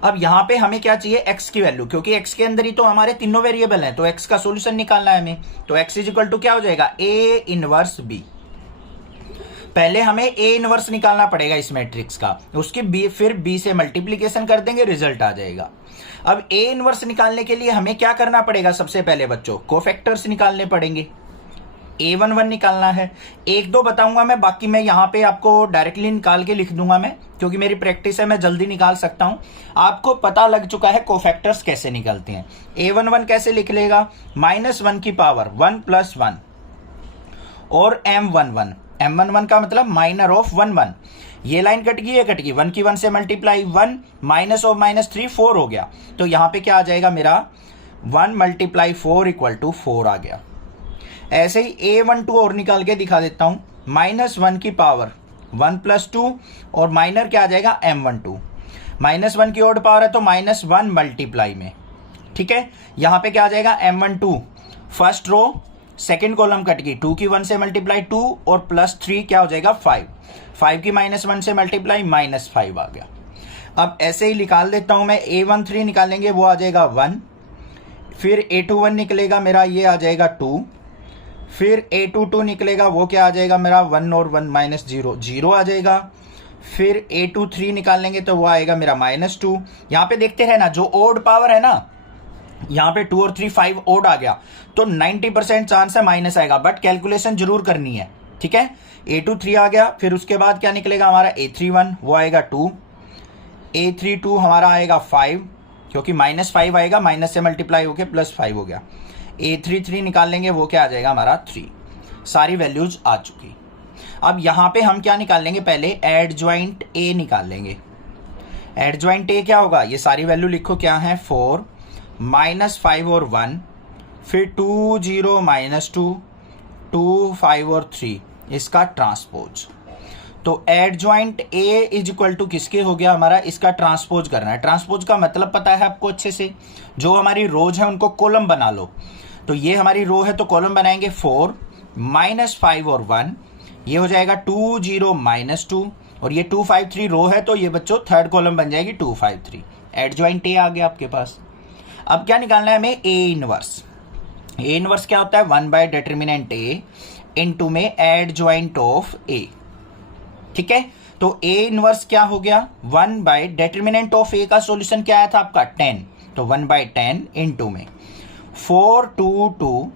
अब यहां पे हमें क्या चाहिए, x की वैल्यू, क्योंकि x के अंदर ही तो हमारे तीनों वेरिएबल हैं, तो x का सॉल्यूशन निकालना है हमें। तो x = क्या हो जाएगा, a इनवर्स b। पहले हमें a इनवर्स निकालना पड़ेगा इस मैट्रिक्स का, उसकी b, फिर b से मल्टीप्लीकेशन कर देंगे, रिजल्ट आ जाएगा। अब a इनवर्स निकालने के लिए हमें क्या करना पड़ेगा, सबसे पहले बच्चों कोफैक्टर्स निकालने पड़ेंगे। a11 निकालना है, 1 2 बताऊंगा मैं, बाकी मैं यहाँ पे आपको डायरेक्टली निकाल के लिख दूंगा मैं, क्योंकि मेरी प्रैक्टिस है, मैं जल्दी निकाल सकता हूँ। आपको पता लग चुका है कोफैक्टर्स कैसे निकलते हैं। a11 कैसे लिख लेगा, -1 की पावर 1 + 1 और m11, m11 का मतलब माइनर ऑफ 1 1, ये लाइन कट गई, ये कट गई, 1 की 1 से मल्टीप्लाई 1, माइनस ऑफ -3 4 हो गया। तो यहाँ पे क्या आ जाएगा मेरा, 1 × 4 = 4 आ गया। ऐसे ही a12 और निकाल के दिखा देता हूं, -1 की पावर 1 + 2 और माइनर क्या आ जाएगा, m12, -1 की ऑड पावर है तो -1 मल्टीप्लाई में, ठीक है। यहां पे क्या आ जाएगा, m12 first row second column cut गई, 2 की 1 से मल्टीप्लाई 2 और +3 क्या हो जाएगा 5, 5 की -1 से मल्टीप्लाई -5 आ गया। अब ऐसे ही निकाल देता हूं मैं, a13 निकालेंगे वो आ जाएगा 1, फिर a21 निकलेगा मेरा, ये आ जाएगा 2, फिर a22 निकलेगा वो क्या आ जाएगा मेरा, 1 और 1 -0 0 आ जाएगा। फिर a23 निकाल लेंगे तो वो आएगा मेरा -2। यहाँ पे देखते रहना, जो ओड पावर है ना, यहाँ पे 2 और 3 5 ओड आ गया तो 90% चांस है माइनस आएगा, बट कैलकुलेशन जरूर करनी है, ठीक है। a23 आ गया, फिर उसके बाद क्या निकलेगा हमारा, a31 वो आएगा 2, a32 हमारा आएगा 5, क्योंकि -5 आएगा, माइनस से मल्टीप्लाई होके +5 हो गया। a33 निकाल लेंगे वो क्या आ जाएगा हमारा 3। सारी वैल्यूज आ चुकी। अब यहां पे हम क्या निकाल लेंगे, पहले एडजॉइंट a निकाल लेंगे। एडजॉइंट a क्या होगा, ये सारी वैल्यू लिखो क्या है, 4 -5 और 1, फिर 2 0 -2 2 5 और 3, इसका ट्रांसपोज। तो एडजॉइंट a = किसके हो गया हमारा, इसका ट्रांसपोज करना है। ट्रांसपोज का मतलब पता है आपको अच्छे से, जो हमारी रोज है उनको कॉलम बना लो। तो ये हमारी रो है तो कॉलम बनाएंगे 4 -5 और 1, ये हो जाएगा 2 0 -2 और ये 2 5 3 रो है तो ये बच्चों थर्ड कॉलम बन जाएगी 2 5 3। एडजॉइंट a आ गया आपके पास। अब क्या निकालना है हमें, a इनवर्स। a इनवर्स क्या होता है, 1 / डिटर्मिनेंट a इनटू में एडजॉइंट ऑफ a, ठीक है। तो a इनवर्स क्या हो गया, 1 / डिटर्मिनेंट ऑफ a का सॉल्यूशन क्या आया था आपका 10, तो 1/10 इनटू में 422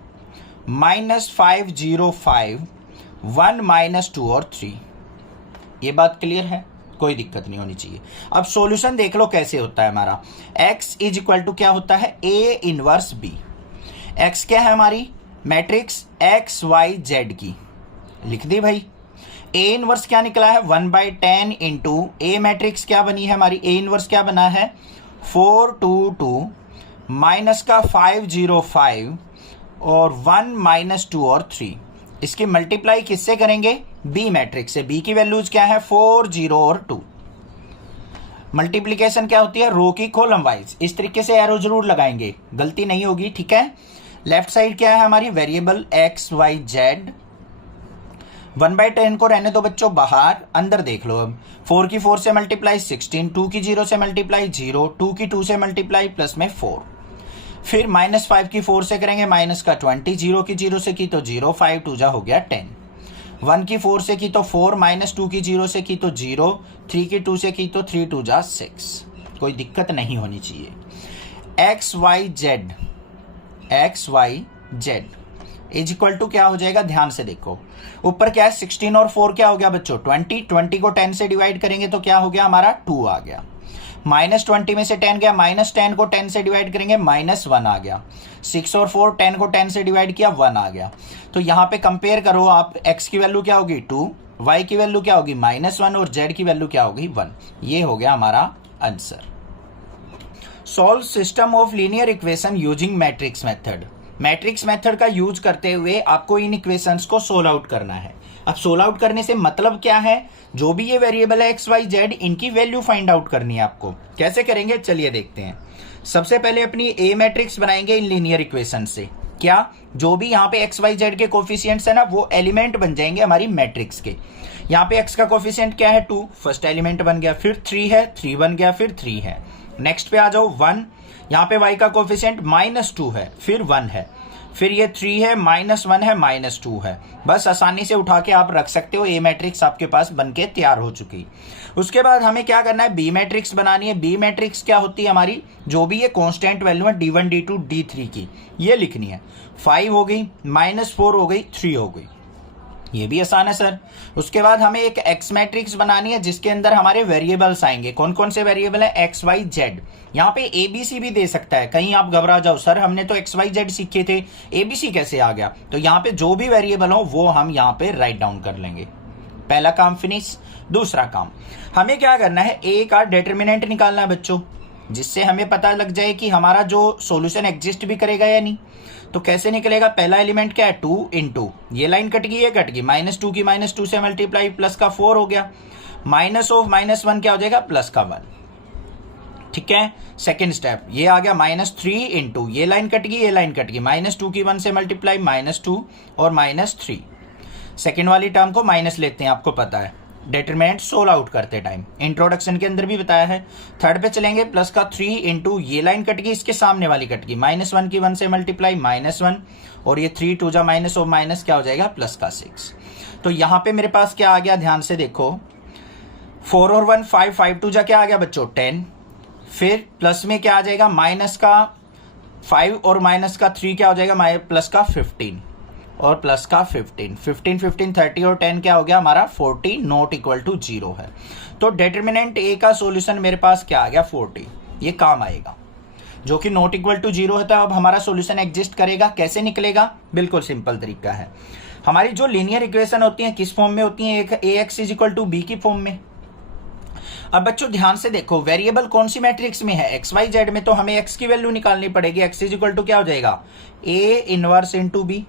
-505 1 -2 और 3। ये बात क्लियर है, कोई दिक्कत नहीं होनी चाहिए। अब सॉल्यूशन देख लो कैसे होता है हमारा। x = क्या होता है, a इनवर्स b। x क्या है हमारी मैट्रिक्स x y z की, लिख दी भाई। a इनवर्स क्या निकला है, 1/10 इंटू a मैट्रिक्स क्या बनी है हमारी, a इनवर्स क्या बना है, 422 माइनस का 505 और 1 -2 और 3। इसकी मल्टीप्लाई किससे करेंगे, बी मैट्रिक्स से। बी की वैल्यूज क्या है, 4 0 और 2। मल्टीप्लीकेशन क्या होती है, रो की कॉलम वाइज। इस तरीके से एरो जरूर लगाएंगे, गलती नहीं होगी, ठीक है। लेफ्ट साइड क्या है हमारी, वेरिएबल x y z। 1/10 को रहने दो बच्चों बाहर, अंदर देख लो। अब 4 की 4 से मल्टीप्लाई 16, 2 की 0 से मल्टीप्लाई 0, 2 की 2 से मल्टीप्लाई प्लस में 4, फिर -5 की 4 से करेंगे माइनस का 20, 0 की 0 से की तो 0, 5 2 जा हो गया 10, 1 की 4 से की तो 4, -2 की 0 से की तो 0, 3 की 2 से की तो 3 2 जा 6। कोई दिक्कत नहीं होनी चाहिए। X Y Z is equal to क्या हो जाएगा, ध्यान से देखो ऊपर क्या है 16 और 4 क्या हो गया बच्चों 20 को 10 से डिवाइड करेंगे तो क्या हो गया हमारा 2 आ गया। -20 में से 10 गया, -10 को 10 से डिवाइड करेंगे -1 आ गया। 6 और 4 10 को 10 से डिवाइड किया 1 आ गया। तो यहां पे कंपेयर करो आप, x की वैल्यू क्या होगी 2, y की वैल्यू क्या होगी -1 और z की वैल्यू क्या होगी 1। ये हो गया हमारा answer. Solve system of linear equation using matrix method. Matrix method का यूज करते हुए आपको इन इक्वेशंस को सोल्व आउट करना है। अब सोल्व आउट करने से मतलब क्या है, जो भी ये वेरिएबल है एक्स वाई जेड इनकी वैल्यू फाइंड आउट करनी है आपको। कैसे करेंगे चलिए देखते हैं। सबसे पहले अपनी ए मैट्रिक्स बनाएंगे इन लीनियर इक्वेशन से। क्या, जो भी यहाँ पे एक्स वाई जेड के कोफिशिएंट्स है ना वो एलिमेंट बन जाएंगे हमारी मैट्रिक्स के। यहाँ पे एक्स का कोफिशिएंट क्या है 2, फर्स्ट एलिमेंट बन गया, फिर 3 है 3 बन गया, फिर 3 है। नेक्स्ट पे आ जाओ 1, यहाँ पे y का कोफिशिएंट -2 है, फिर 1 है, फिर ये 3 है, -1 है, -2 है। बस आसानी से उठा के आप रख सकते हो, ए मैट्रिक्स आपके पास बनके तैयार हो चुकी। उसके बाद हमें क्या करना है, बी मैट्रिक्स बनानी है। बी मैट्रिक्स क्या होती है हमारी, जो भी ये कांस्टेंट वैल्यू है D1 D2 D3 की ये लिखनी है। 5 हो गई, -4 हो गई, 3 हो गई, ये भी आसान है सर। उसके बाद हमें एक एक्स मैट्रिक्स बनानी है जिसके अंदर हमारे वेरिएबल्स आएंगे। कौन कौन से वेरिएबल है, एक्स वाई जेड। यहाँ पे एबीसी भी दे सकता है, कहीं आप घबरा जाओ सर हमने तो एक्स वाई जेड सीखे थे एबीसी कैसे आ गया। तो यहाँ पे जो भी वेरिएबल हो वो हम यहाँ पे राइट डाउन कर लेंगे। पहला काम फिनिश। दूसरा काम हमें क्या करना है, ए का डिटर्मिनेंट निकालना है बच्चों, जिससे हमें पता लग जाए कि हमारा जो सॉल्यूशन एग्जिस्ट भी करेगा या नहीं। तो कैसे निकलेगा, पहला एलिमेंट क्या है 2 इंटू, ये लाइन कट गई, ये कट गई, -2 की -2 से मल्टीप्लाई, प्लस का 4 हो गया, माइनस ऑफ -1 क्या हो जाएगा प्लस का 1। ठीक है, सेकेंड स्टेप ये आ गया -3 इंटू, ये लाइन कट गई, ये लाइन कट गई, -2 की 1 से मल्टीप्लाई, -2 और -3। सेकेंड वाली टर्म को माइनस लेते हैं, आपको पता है डिटरमिनेंट सोल्व आउट करते टाइम, इंट्रोडक्शन के अंदर भी बताया है। थर्ड पे चलेंगे, प्लस का 3 इंटू, ये लाइन कट गई, इसके सामने वाली कट गई, -1 की 1 से मल्टीप्लाई, -1 और ये 3 2 जा माइनस और माइनस क्या हो जाएगा प्लस का 6। तो यहां पे मेरे पास क्या आ गया, ध्यान से देखो 4 और 1 5, 5 2 जा क्या आ गया बच्चों 10, फिर प्लस में क्या आ जाएगा माइनस का 5 और माइनस का 3 क्या हो जाएगा प्लस का 15 और प्लस का 15, 15 15 30 और 10 क्या हो गया हमारा 40, नॉट इक्वल टू 0 है। तो डिटरमिनेंट ए का सॉल्यूशन मेरे पास क्या आ गया 40, ये काम आएगा, जो कि नॉट इक्वल टू 0 होता है। अब हमारा सॉल्यूशन एग्जिस्ट करेगा, कैसे निकलेगा, बिल्कुल सिंपल तरीका है। हमारी जो लीनियर इक्वेशन होती है किस फॉर्म में होती है, एक ax is equal to B की फॉर्म में। अब बच्चों ध्यान से देखो, वेरिएबल कौन सी मैट्रिक्स में है, एक्स वाई जेड में, तो हमें एक्स की वैल्यू निकालनी पड़ेगी। एक्स इज इक्वल टू क्या हो जाएगा ए इनवर्स इंटू बी,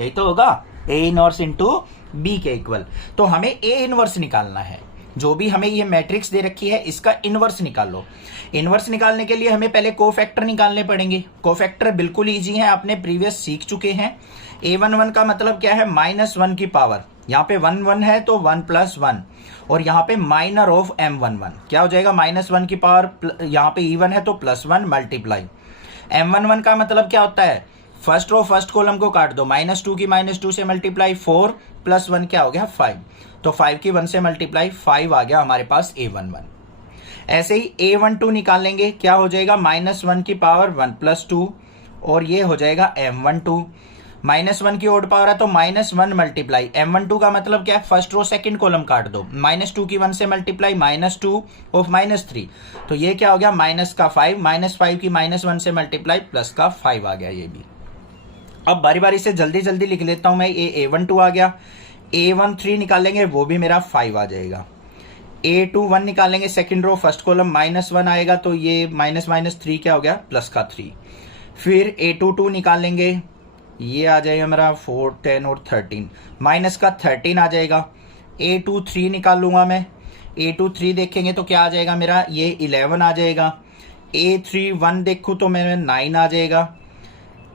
यही तो होगा, ए इनवर्स इंटू बी के इक्वल। तो हमें ए इनवर्स निकालना है, जो भी हमें ये मैट्रिक्स दे रखी है इसका इनवर्स निकालो। इनवर्स निकालने के लिए हमें पहले कोफैक्टर निकालने पड़ेंगे। कोफैक्टर बिल्कुल इजी है, आपने प्रीवियस सीख चुके हैं। a11 का मतलब क्या है, -1 की पावर, यहाँ पे 1 1 है तो 1 + 1 और यहाँ पे माइनर ऑफ m11 क्या हो जाएगा -1 की पावर, यहाँ पे even है तो +1 मल्टीप्लाई। m11 का मतलब क्या होता है, फर्स्ट रो फर्स्ट कॉलम को काट दो, -2 की -2 से मल्टीप्लाई, 4 + 1 क्या हो गया 5, तो 5 की 1 से मल्टीप्लाई 5 आ गया हमारे पास a11। ऐसे ही a12 निकालेंगे, क्या हो जाएगा -1 की पावर 1 + 2 और ये हो जाएगा m12। -1 की ओड पावर है तो -1 मल्टीप्लाई, m12 का मतलब क्या है, फर्स्ट रो सेकंड कॉलम काट दो, -2 की 1 से मल्टीप्लाई, -2 ऑफ -3 तो ये क्या हो गया -5, -5 की -1 से मल्टीप्लाई, प्लस का 5 आ गया ये भी। अब बारी बारी से जल्दी जल्दी लिख लेता हूं मैं, ये a12 आ गया, a13 निकालेंगे वो भी मेरा 5 आ जाएगा, a21 निकालेंगे सेकंड रो फर्स्ट कॉलम, -1 आएगा तो ये -3 क्या हो गया प्लस का 3। फिर a22 निकालेंगे, ये आ जाएगा मेरा 4 10 और 13, माइनस का 13 आ जाएगा। a23 निकाल लूंगा मैं, a23 देखेंगे तो क्या आ जाएगा मेरा, ये 11 आ जाएगा। a31 देखूं तो मेरा 9 आ जाएगा।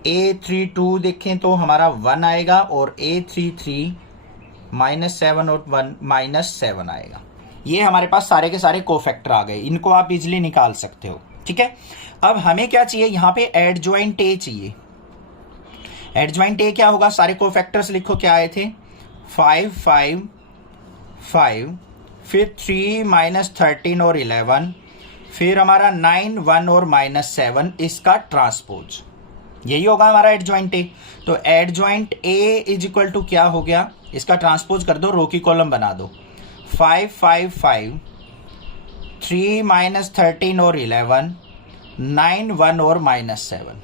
a32 देखें तो हमारा 1 आएगा और a33 -7 और 1 -7 आएगा। ये हमारे पास सारे के सारे कोफैक्टर आ गए, इनको आप इजिली निकाल सकते हो। ठीक है, अब हमें क्या चाहिए, यहाँ पे एडजॉइंट ए चाहिए। एडजॉइंट ए क्या होगा, सारे कोफैक्टर्स लिखो क्या आए थे, 5 5 5, फिर 3 -13 और 11, फिर हमारा 9, 1 और -7 इसका ट्रांसपोज, यही होगा हमारा एडजॉइंट ए। तो adjoint A is equal to क्या हो गया, इसका ट्रांसपोज कर दो, रो की कॉलम बना दो। 5, 5, 5, 3 -13 और 11, 9, 1 और -7,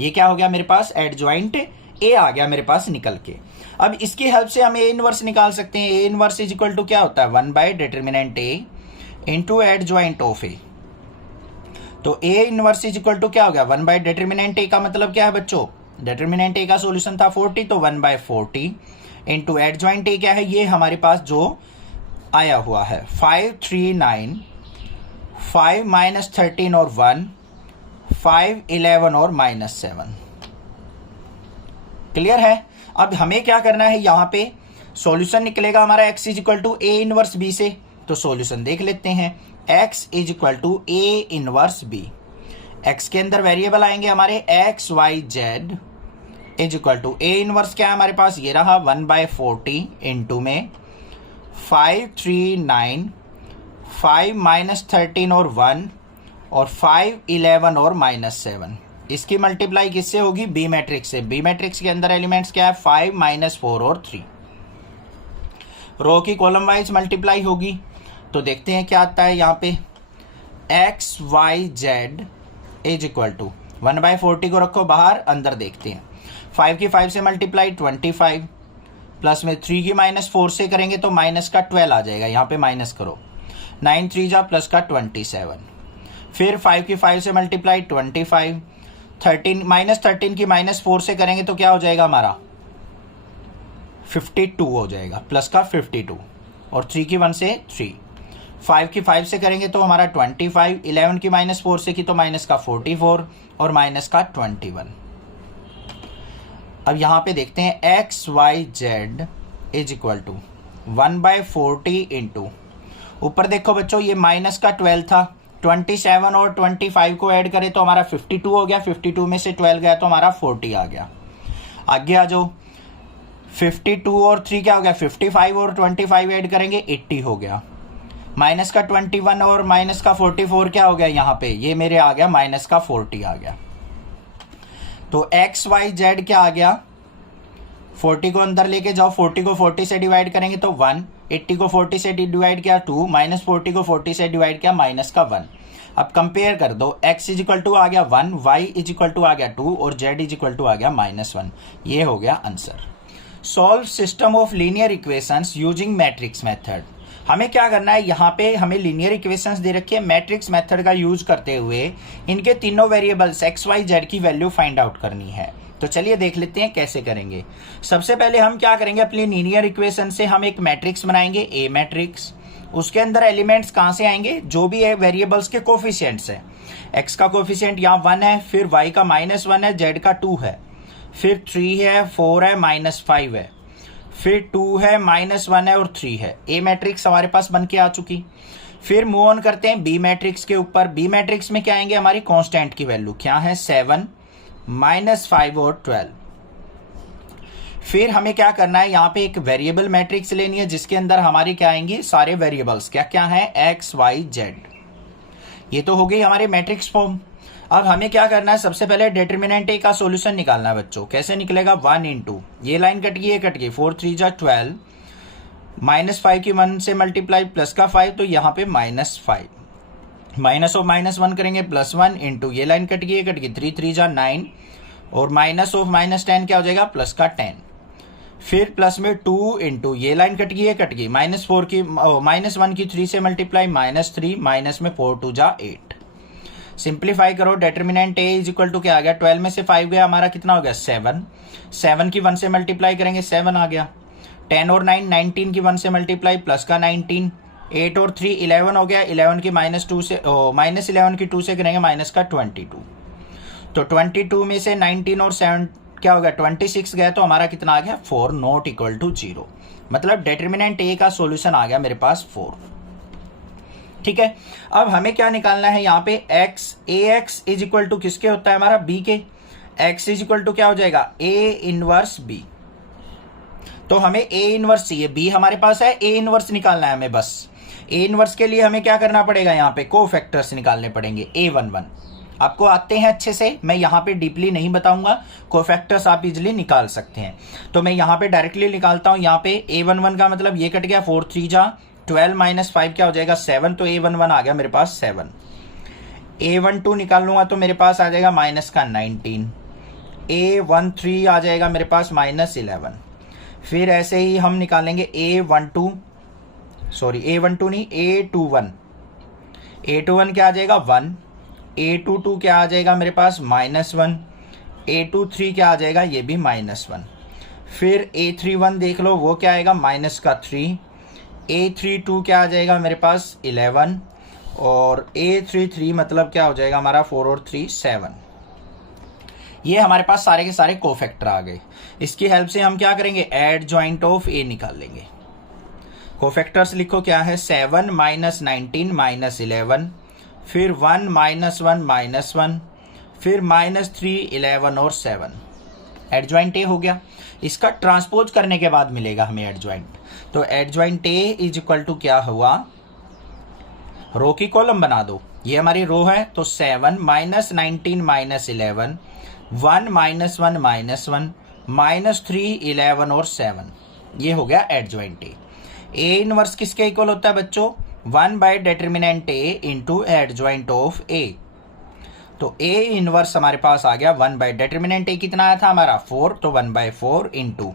ये क्या हो गया मेरे पास, एडजॉइंट ए आ गया मेरे पास निकल के। अब इसकी हेल्प से हम ए इनवर्स निकाल सकते हैं। A inverse is equal to क्या होता है, 1/डिटर्मिनेंट A into adjoint of A. तो A inverse is equal to क्या हो गया, 1/डिटर्मिनेंट ए का मतलब क्या है बच्चों, डिटर्मिनेंट ए का सॉल्यूशन था 40, तो 1/40 इंटू एडजॉइंट ए क्या है, ये हमारे पास जो आया हुआ है 5, 3, 9, 5 -13 और 1, 5, 11 और -7। क्लियर है। अब हमें क्या करना है, यहां पे सॉल्यूशन निकलेगा हमारा x is equal to A inverse B से। तो सॉल्यूशन देख लेते हैं, x is equal to A inverse B. x के अंदर वेरिएबल आएंगे हमारे x, y, z is equal to A inverse क्या है हमारे पास, ये रहा 1/40 इंटू में 5, 3, 9, 5 -13 और 1 और 5, 11 और -7। इसकी मल्टीप्लाई किससे होगी, बी मैट्रिक्स से। बी मैट्रिक्स के अंदर एलिमेंट्स क्या है, 5, -4 और 3। रो की कॉलम वाइज मल्टीप्लाई होगी। तो देखते हैं क्या आता है यहाँ पे, x, y, z is equal to 1/40 को रखो बाहर, अंदर देखते हैं। 5 की 5 से मल्टीप्लाई 25, प्लस में 3 की -4 से करेंगे तो माइनस का 12 आ जाएगा, यहाँ पे माइनस करो। 9 3 जा प्लस का 27। फिर 5 की 5 से मल्टीप्लाई 25, 13 -13 की -4 से करेंगे तो क्या हो जाएगा हमारा 52 हो जाएगा, प्लस का 52। और 3 की 1 से 3, 5 की 5 से करेंगे तो हमारा 25, 11 की -4 से की तो माइनस का 44 और माइनस का 21। अब यहां पे देखते हैं x, y, z is equal to 1/40 into, ऊपर देखो बच्चों ये माइनस का 12 था, 27 और 25 को ऐड करें तो हमारा 52 हो गया, 52 में से 12 गया तो हमारा 40 आ गया। आगे आ जाओ, 52 और 3 क्या हो गया, 55 और 25 ऐड करेंगे 80 हो गया। माइनस का 21 और माइनस का 44 क्या हो गया, यहाँ पे ये मेरे आ गया माइनस का 40 आ गया। तो x, y, z क्या आ गया, 40 को अंदर लेके जाओ, 40 को 40 से डिवाइड करेंगे तो 1, 80 को 40 से डिवाइड किया 2, -40 को 40 से डिवाइड किया माइनस का 1। अब कंपेयर कर दो, x इज इक्वल टू आ गया 1, y इज इक्वल टू आ गया 2 और z इज इक्वल टू आ गया -1। ये हो गया answer. Solve system of linear equations using matrix method. हमें क्या करना है, यहाँ पे हमें लीनियर इक्वेशंस दे रखी है, मैट्रिक्स मेथड का यूज करते हुए इनके तीनों वेरिएबल्स x, y, z की वैल्यू फाइंड आउट करनी है। तो चलिए देख लेते हैं कैसे करेंगे। सबसे पहले हम क्या करेंगे, अपनी लीनियर इक्वेशन से हम एक मैट्रिक्स बनाएंगे, ए मैट्रिक्स। उसके अंदर एलिमेंट्स कहाँ से आएंगे, जो भी है वेरिएबल्स के कोफिशिएंट्स है। x का कोफिशिएंट यहाँ 1 है, फिर y का -1 है, z का 2 है, फिर 3 है, 4 है, -5 है, फिर 2 है, -1 है और 3 है। ए मैट्रिक्स हमारे पास बन के आ चुकी। फिर मूव ऑन करते हैं बी मैट्रिक्स के ऊपर। बी मैट्रिक्स में क्या आएंगे, हमारी कांस्टेंट की वैल्यू क्या है, 7, -5 और 12। फिर हमें क्या करना है, यहाँ पे एक वेरिएबल मैट्रिक्स लेनी है जिसके अंदर हमारी क्या आएंगी, सारे वेरिएबल्स क्या क्या हैं, x, y, z। ये तो हो गई हमारे मैट्रिक्स फॉर्म। अब हमें क्या करना है, सबसे पहले डिटर्मिनेंट ए का सॉल्यूशन निकालना है बच्चों। कैसे निकलेगा, 1 इंटू ये लाइन कट गई, ये कट गई, 4 3 जा 12, -5 की 1 से मल्टीप्लाई प्लस का 5 तो यहाँ पे -5, माइनस ऑफ -1 करेंगे +1 इंटू ये लाइन कट गई, ये कट गई, 3 3 जा 9 और माइनस ऑफ -10 क्या हो जाएगा, प्लस का 10। फिर प्लस में 2 इंटू ये लाइन कट गई, ये कट गई, -4 की -1 की 3 से मल्टीप्लाई -3, माइनस में 4 2 जा 8। सिंप्लीफाई करो, determinant A is equal to क्या आ गया, 12 में से 5 गया, हमारा कितना हो गया 7, 7 की 1 से मल्टीप्लाई करेंगे 7 आ गया, 10 और 9 19 की 1 से मल्टीप्लाई प्लस का 19, 8 और 3 11 हो गया, 11 की -2 से -11 की 2 से करेंगे माइनस का 22। तो 22 में से 19 और 7 क्या हो गया, 26 गया, तो हमारा कितना आ गया 4, नॉट इक्वल टू 0। मतलब डिटर्मिनेंट ए का सॉल्यूशन आ गया मेरे पास 4। ठीक है। अब हमें क्या निकालना है, यहाँ पे x, ax is equal to किसके होता है, हमारा b के। x इज इक्वल टू क्या हो जाएगा, a इनवर्स b। तो हमें a इनवर्स चाहिए, b हमारे पास है, a इनवर्स निकालना है हमें बस। ए इनवर्स के लिए हमें क्या करना पड़ेगा, यहाँ पे कोफैक्टर्स निकालने पड़ेंगे A11। आपको आते हैं अच्छे से, मैं यहाँ पे डीपली नहीं बताऊंगा, कोफैक्टर्स आप इजिली निकाल सकते हैं। तो मैं यहाँ पे डायरेक्टली निकालता हूँ। यहाँ पे A11 का मतलब ये कट गया, 4 3 जा 12 माइनस 5 क्या हो जाएगा 7, तो A11 आ गया मेरे पास 7। A12 निकाल लूंगा तो मेरे पास आ जाएगा माइनस का 19। A13 आ जाएगा मेरे पास माइनस 11। फिर ऐसे ही हम निकालेंगे A12 नहीं, A21 क्या आ जाएगा 1, A22 क्या आ जाएगा मेरे पास -1, A23 क्या आ जाएगा ये भी -1। फिर A31 देख लो वो क्या आएगा माइनस का 3, A32 क्या आ जाएगा मेरे पास 11 और A33 मतलब क्या हो जाएगा हमारा 4 और 3 7। ये हमारे पास सारे के सारे कोफैक्टर आ गए। इसकी हेल्प से हम क्या करेंगे, एड जॉइंट ऑफ ए निकाल लेंगे। कोफैक्टर्स लिखो क्या है, 7 माइनस 19 माइनस 11, फिर 1 माइनस 1 माइनस 1, फिर -3 11 और 7। एडजॉइंट ए हो गया। इसका ट्रांसपोज करने के बाद मिलेगा हमें एडजॉइंट। तो adjoint A is equal to क्या हुआ, रो की कॉलम बना दो, ये हमारी रो है। तो 7 माइनस 19 माइनस 11, 1 माइनस 1 माइनस 1, -3 11 और 7, ये हो गया एडजॉइंट ए। ए इनवर्स किसके इक्वल होता है बच्चों, 1 bye determinant A into adjoint of A. तो ए इनवर्स हमारे पास आ गया 1 बाय डिटर्मिनेंट ए कितना आया था हमारा 4, तो 1/4 इंटू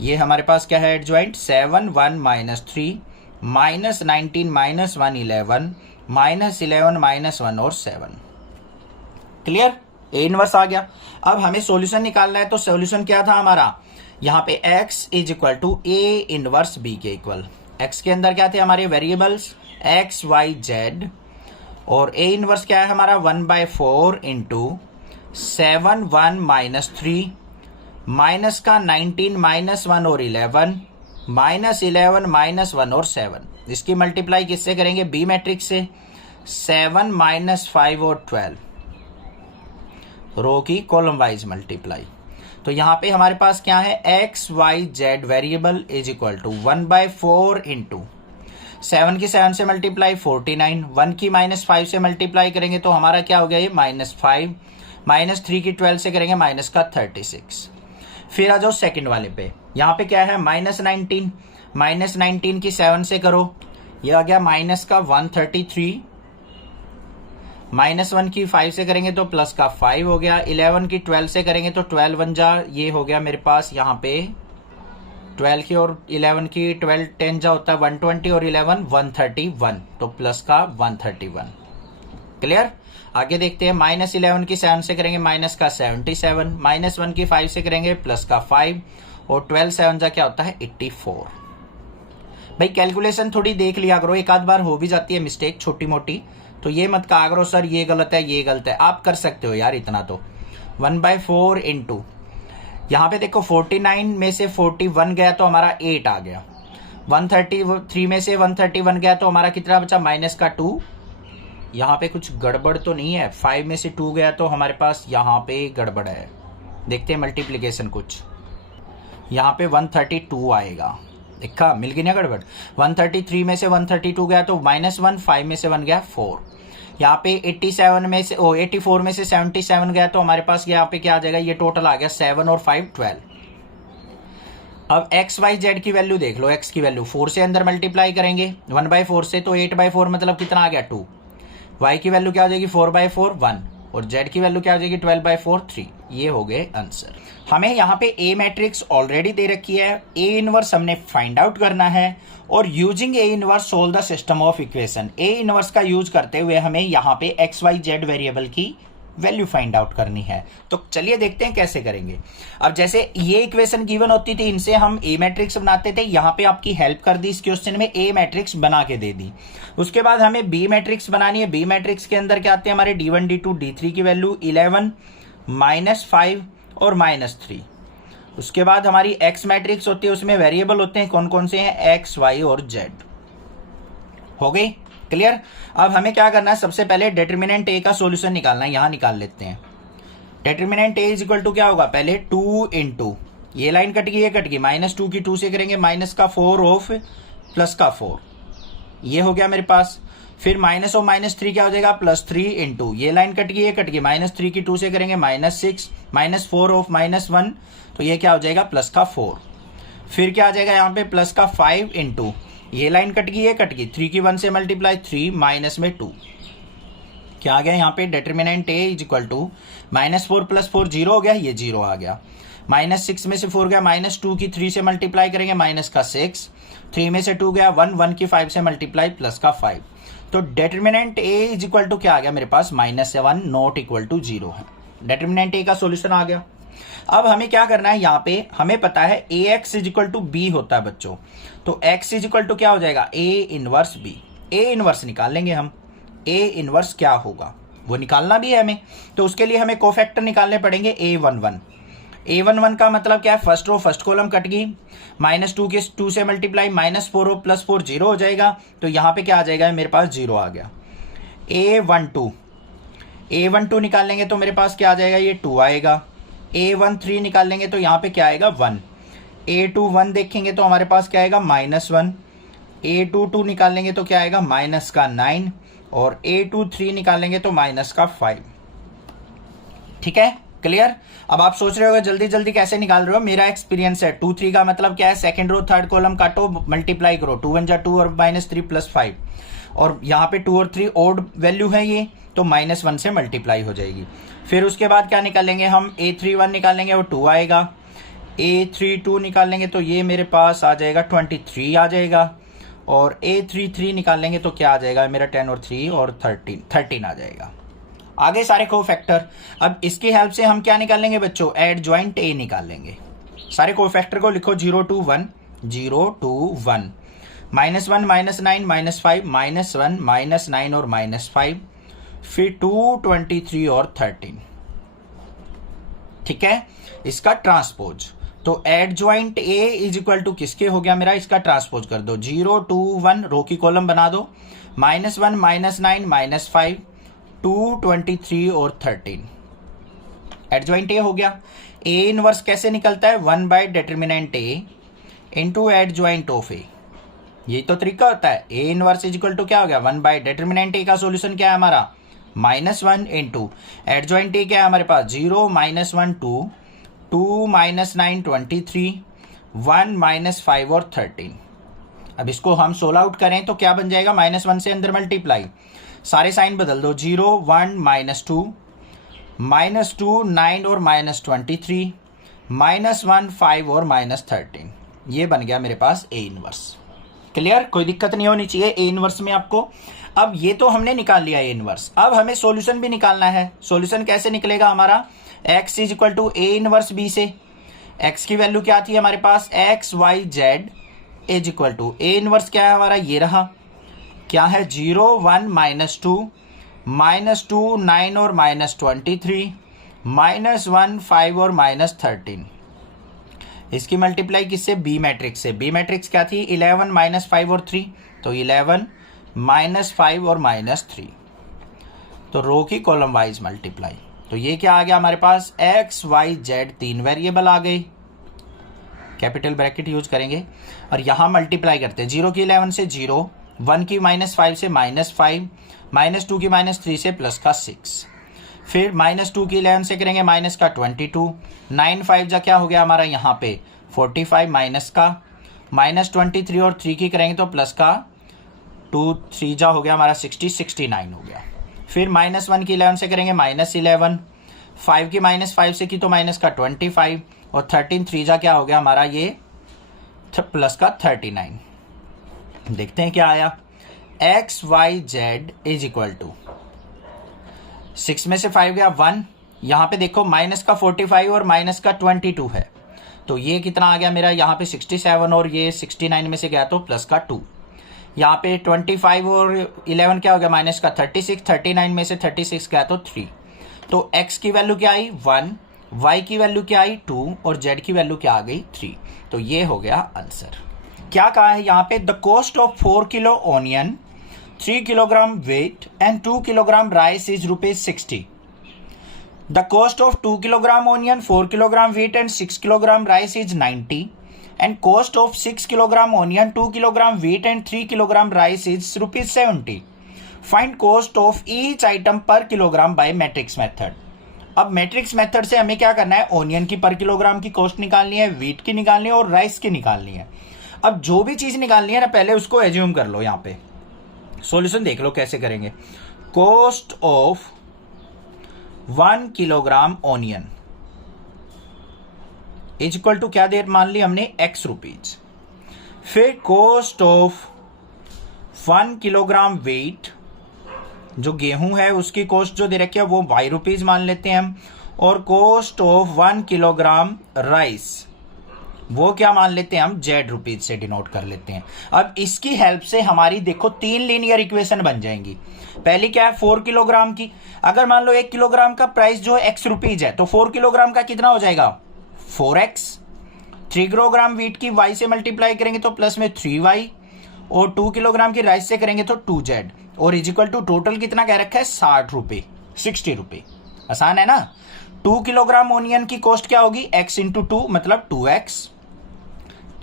ये हमारे पास क्या है एडजॉइंट 7 1 -3 -19 -1 11 -11 -1 और 7। क्लियर, ए इनवर्स आ गया। अब हमें सॉल्यूशन निकालना है। तो सॉल्यूशन क्या था हमारा, यहाँ पे x is equal to A inverse B के इक्वल। x के अंदर क्या थे हमारे वेरिएबल्स x y z, और ए इनवर्स क्या है हमारा 1/4 इंटू 7 1 -3 माइनस का 19 -1 और 11 -11 -1 और 7। इसकी मल्टीप्लाई किससे करेंगे, बी मैट्रिक्स से। 7 -5 और 12 रो की कॉलम वाइज मल्टीप्लाई। तो यहाँ पे हमारे पास क्या है x y z variable is equal to 1/4 into 7 की 7 से मल्टीप्लाई 49, 1 की -5 से मल्टीप्लाई करेंगे तो हमारा क्या हो गया ये -5, -3 की 12 से करेंगे माइनस का 36। फिर आ जाओ सेकंड वाले पे, यहाँ पे क्या है -19, -19 की 7 से करो, ये आ गया माइनस का 133, -1 की 5 से करेंगे तो प्लस का 5 हो गया, 11 की 12 से करेंगे तो 12 1 जा, ये हो गया मेरे पास यहाँ पे 12 की और 11 की 12 10 जा होता है 120 और 11 131, तो प्लस का 131। क्लियर, आगे देखते हैं। -11 की 7 से करेंगे माइनस का 77, -1 की 5 से करेंगे प्लस का 5 और 12 7 जा क्या होता है 84। भाई कैलकुलेशन थोड़ी देख लिया करो, एक आध बार हो भी जाती है मिस्टेक छोटी मोटी, तो ये मत कहा करो सर ये गलत है ये गलत है, आप कर सकते हो यार इतना। तो 1/4 इंटू यहाँ पे देखो 49 में से 41 गया तो हमारा 8 आ गया, 133 में से 131 गया तो हमारा कितना बचा माइनस का 2। यहाँ पे कुछ गड़बड़ तो नहीं है, 5 में से 2 गया तो हमारे पास यहाँ पे गड़बड़ है। देखते हैं मल्टीप्लीकेशन, कुछ यहाँ पे 132 आएगा, देखा मिल गई ना गड़बड़। 133 में से 132 गया तो -1, 5 में से 1 गया 4। यहाँ पे 84 में से 77 गया तो हमारे पास यहाँ पे क्या आ जाएगा, ये टोटल आ गया 7 और 5 12। अब x y z की वैल्यू देख लो, x की वैल्यू 4 से अंदर मल्टीप्लाई करेंगे 1/4 से, तो 8/4 मतलब कितना आ गया 2। y की वैल्यू क्या हो जाएगी 4/4 1, और z की वैल्यू क्या हो जाएगी 12/4 3। ये हो गए आंसर। हमें यहाँ पे ए मैट्रिक्स ऑलरेडी दे रखी है, ए इनवर्स हमने फाइंड आउट करना है, और using A inverse solve the system of equation. A inverse का यूज करते हुए हमें यहाँ पे एक्स वाई जेड वेरिएबल की वैल्यू फाइंड आउट करनी है। तो चलिए देखते हैं कैसे करेंगे। अब जैसे ये इक्वेशन गिवन होती थी, इनसे हम ए मैट्रिक्स बनाते थे, यहाँ पे आपकी हेल्प कर दी इस क्वेश्चन में, ए मैट्रिक्स बना के दे दी। उसके बाद हमें बी मैट्रिक्स बनानी है। बी मैट्रिक्स के अंदर क्या आते हैं हमारे D1 D2 D3 की वैल्यू 11 -5 और -3। उसके बाद हमारी एक्स मैट्रिक्स होती है, उसमें वेरिएबल होते हैं, कौन कौन से हैं एक्स वाई और जेड। हो गई क्लियर। अब हमें क्या करना है, सबसे पहले डिटर्मिनेंट ए का सॉल्यूशन निकालना है, यहां निकाल लेते हैं। Determinant A is equal to क्या होगा, पहले 2 इंटू ये लाइन कट गई, ये कट गई, -2 की 2 से करेंगे माइनस का 4 ऑफ प्लस का 4, ये हो गया मेरे पास। फिर माइनस ऑफ -3 क्या हो जाएगा, +3 इंटू, ये लाइन कट गई, ये कट गई, -3 की 2 से करेंगे -6, -4 ऑफ -1, तो ये क्या हो जाएगा +4। फिर क्या आ जाएगा यहाँ पे +5 इंटू, ये लाइन कट गई, ये कट गई, 3 की 1 से मल्टीप्लाई 3 माइनस में 2, क्या आ गया यहाँ पे determinant A is equal to -4 + 4 0 हो गया, ये 0 आ गया। -6 में से 4 गया, -2 की 3 से मल्टीप्लाई करेंगे -6, 3 में से 2 गया 1, 1 की 5 से मल्टीप्लाई +5, तो determinant A is equal to क्या आ गया मेरे पास -7 नॉट इक्वल टू 0 है। डिटरमिनेंट A का सोल्यूशन आ गया। अब हमें क्या करना है, यहाँ पे हमें पता है AX is equal to B होता है बच्चों, तो X इज इक्वल टू क्या हो जाएगा A inverse B। A inverse निकाल लेंगे हम, A इनवर्स क्या होगा वो निकालना भी है हमें, तो उसके लिए हमें कोफैक्टर निकालने पड़ेंगे A11। A11 का मतलब क्या है, first row first column cut गई, -2 के 2 से मल्टीप्लाई -4 + 4 0 हो जाएगा, तो यहाँ पे क्या आ जाएगा मेरे पास 0 आ गया। A12 निकाल लेंगे तो मेरे पास क्या आ जाएगा, ये 2 आएगा। A13 निकाल लेंगे तो यहाँ पे क्या आएगा 1। A21 देखेंगे तो हमारे पास क्या आएगा -1। A22 निकाल लेंगे तो क्या आएगा -9, और A23 निकाल लेंगे तो -5। ठीक है, क्लियर। अब आप सोच रहे होगे जल्दी जल्दी कैसे निकाल रहे हो, मेरा एक्सपीरियंस है 2 3 का मतलब क्या है, सेकंड रो थर्ड कॉलम काटो, मल्टीप्लाई करो, 2 1 जा 2 और -3 + 5, और यहाँ पे 2 और 3 ओड वैल्यू है ये, तो -1 से मल्टीप्लाई हो जाएगी। फिर उसके बाद क्या निकालेंगे हम, A31 निकालेंगे वो 2 आएगा, A32 निकालेंगे तो ये मेरे पास आ जाएगा 23 आ जाएगा, और A33 निकालेंगे तो क्या आ जाएगा मेरा 10 और 3 और 13 आ जाएगा। आगे सारे कोफैक्टर, अब इसकी हेल्प से हम क्या निकाल लेंगे बच्चों, एडजॉइंट A निकाल लेंगे। सारे कोफैक्टर को लिखो 0 to 1, 0 to 1, -1 -9 -5 -1 -9 और -5, फिर 2 23 और 13। ठीक है, इसका ट्रांसपोज, तो adjoint A is equal to किसके हो गया मेरा, इसका ट्रांसपोज कर दो, 0 to 1 रो की कॉलम बना दो, -1 -9 -5 2 23 और 13, एडजॉइंट A हो गया। A इनवर्स कैसे निकलता है, 1 by determinant A into adjoint of A, यही तो तरीका होता है। A inverse is equal to क्या हो गया, 1 बाय डिटरमिनेंट A का सोल्यूशन क्या है हमारा -1 इंटू एडजॉइंट A क्या है हमारे पास 0 -1 2 2 -9 23 1 -5 और 13। अब इसको हम सोल्व आउट करें तो क्या बन जाएगा, -1 से अंदर मल्टीप्लाई, सारे साइन बदल दो, 0 1 -2 -2 9 और -23 -1 5 और -13, ये बन गया मेरे पास A इनवर्स। क्लियर, कोई दिक्कत नहीं होनी चाहिए A इनवर्स में आपको। अब ये तो हमने निकाल लिया A इनवर्स, अब हमें सॉल्यूशन भी निकालना है। सॉल्यूशन कैसे निकलेगा हमारा, x is equal to A inverse B से, x की वैल्यू क्या थी हमारे पास, x y z is equal to A inverse क्या है हमारा, ये रहा, क्या है 0 1 -2 -2 9 और -23 -1 5 और -13, इसकी मल्टीप्लाई किससे, बी मैट्रिक्स से। बी मैट्रिक्स क्या थी, 11 -5 और 3, तो 11 -5 और -3, तो रो की कॉलम वाइज मल्टीप्लाई, तो ये क्या आ गया हमारे पास, x y z 3 वेरिएबल आ गई, कैपिटल ब्रैकेट यूज करेंगे, और यहां मल्टीप्लाई करते हैं, 0 की 11 से 0, 1 की -5 से -5, -2 की -3 से +6, फिर -2 की 11 से करेंगे -22, 9 5 जा क्या हो गया हमारा यहाँ पे 45, माइनस का -23 और 3 की करेंगे तो प्लस का 2 3 जा हो गया हमारा 60 69 हो गया। फिर -1 की 11 से करेंगे -11, 5 की -5 से की तो माइनस का 25, और 13 3 जा क्या हो गया हमारा ये प्लस का 39। देखते हैं क्या आया, x y z is equal to 6 में से 5 गया 1, यहाँ पे देखो माइनस का 45 और माइनस का 22 है, तो ये कितना आ गया मेरा यहाँ पे 67, और ये 69 में से गया तो प्लस का 2, यहाँ पे 25 और 11 क्या हो गया माइनस का 36, 39 में से 36 गया तो 3, तो x की वैल्यू क्या आई 1, y की वैल्यू क्या आई 2, और z की वैल्यू क्या आ गई 3, तो ये हो गया आंसर। क्या कहा है यहाँ पे, the cost of 4 kilo onion, 3 kilogram weight and 2 kilogram rice is ₹60। The cost of 2 kilogram onion, 4 kilogram weight and 6 kilogram rice is 90। And cost of 6 kilogram onion, 2 kilogram wheat and 3 kilogram rice is ₹70. Find cost of each item पर kilogram bye matrix method. अब matrix method से हमें क्या करना है, onion की पर kilogram की कॉस्ट निकालनी है, व्हीट की निकालनी है और राइस की निकालनी है. अब जो भी चीज निकालनी है ना, पहले उसको एज्यूम कर लो. यहां पे सॉल्यूशन देख लो कैसे करेंगे. Cost of 1 kilogram onion is equal to क्या देर मान ली हमने, x रुपीज. फिर कॉस्ट ऑफ 1 किलोग्राम वेट, जो गेहूं है उसकी कॉस्ट जो दे रखी है वो y रुपीज मान लेते हैं हम. और कॉस्ट ऑफ 1 किलोग्राम राइस वो क्या मान लेते हैं हम, z रुपीज से डिनोट कर लेते हैं. अब इसकी हेल्प से हमारी देखो 3 लीनियर इक्वेशन बन जाएंगी. पहली क्या है, 4 किलोग्राम की. अगर मान लो 1 किलोग्राम का प्राइस जो है x रुपीज है, तो 4 किलोग्राम का कितना हो जाएगा, 4x. 3 किलोग्राम व्हीट की y से मल्टीप्लाई करेंगे तो प्लस में 3y, और 2 किलोग्राम की राइस से करेंगे तो 2z, और इज इक्वल टू टोटल कितना कह रखा है, 60 रुपए, 60 रुपए. आसान है ना. 2 किलोग्राम ओनियन की कॉस्ट क्या होगी, x इंटू 2 मतलब 2x.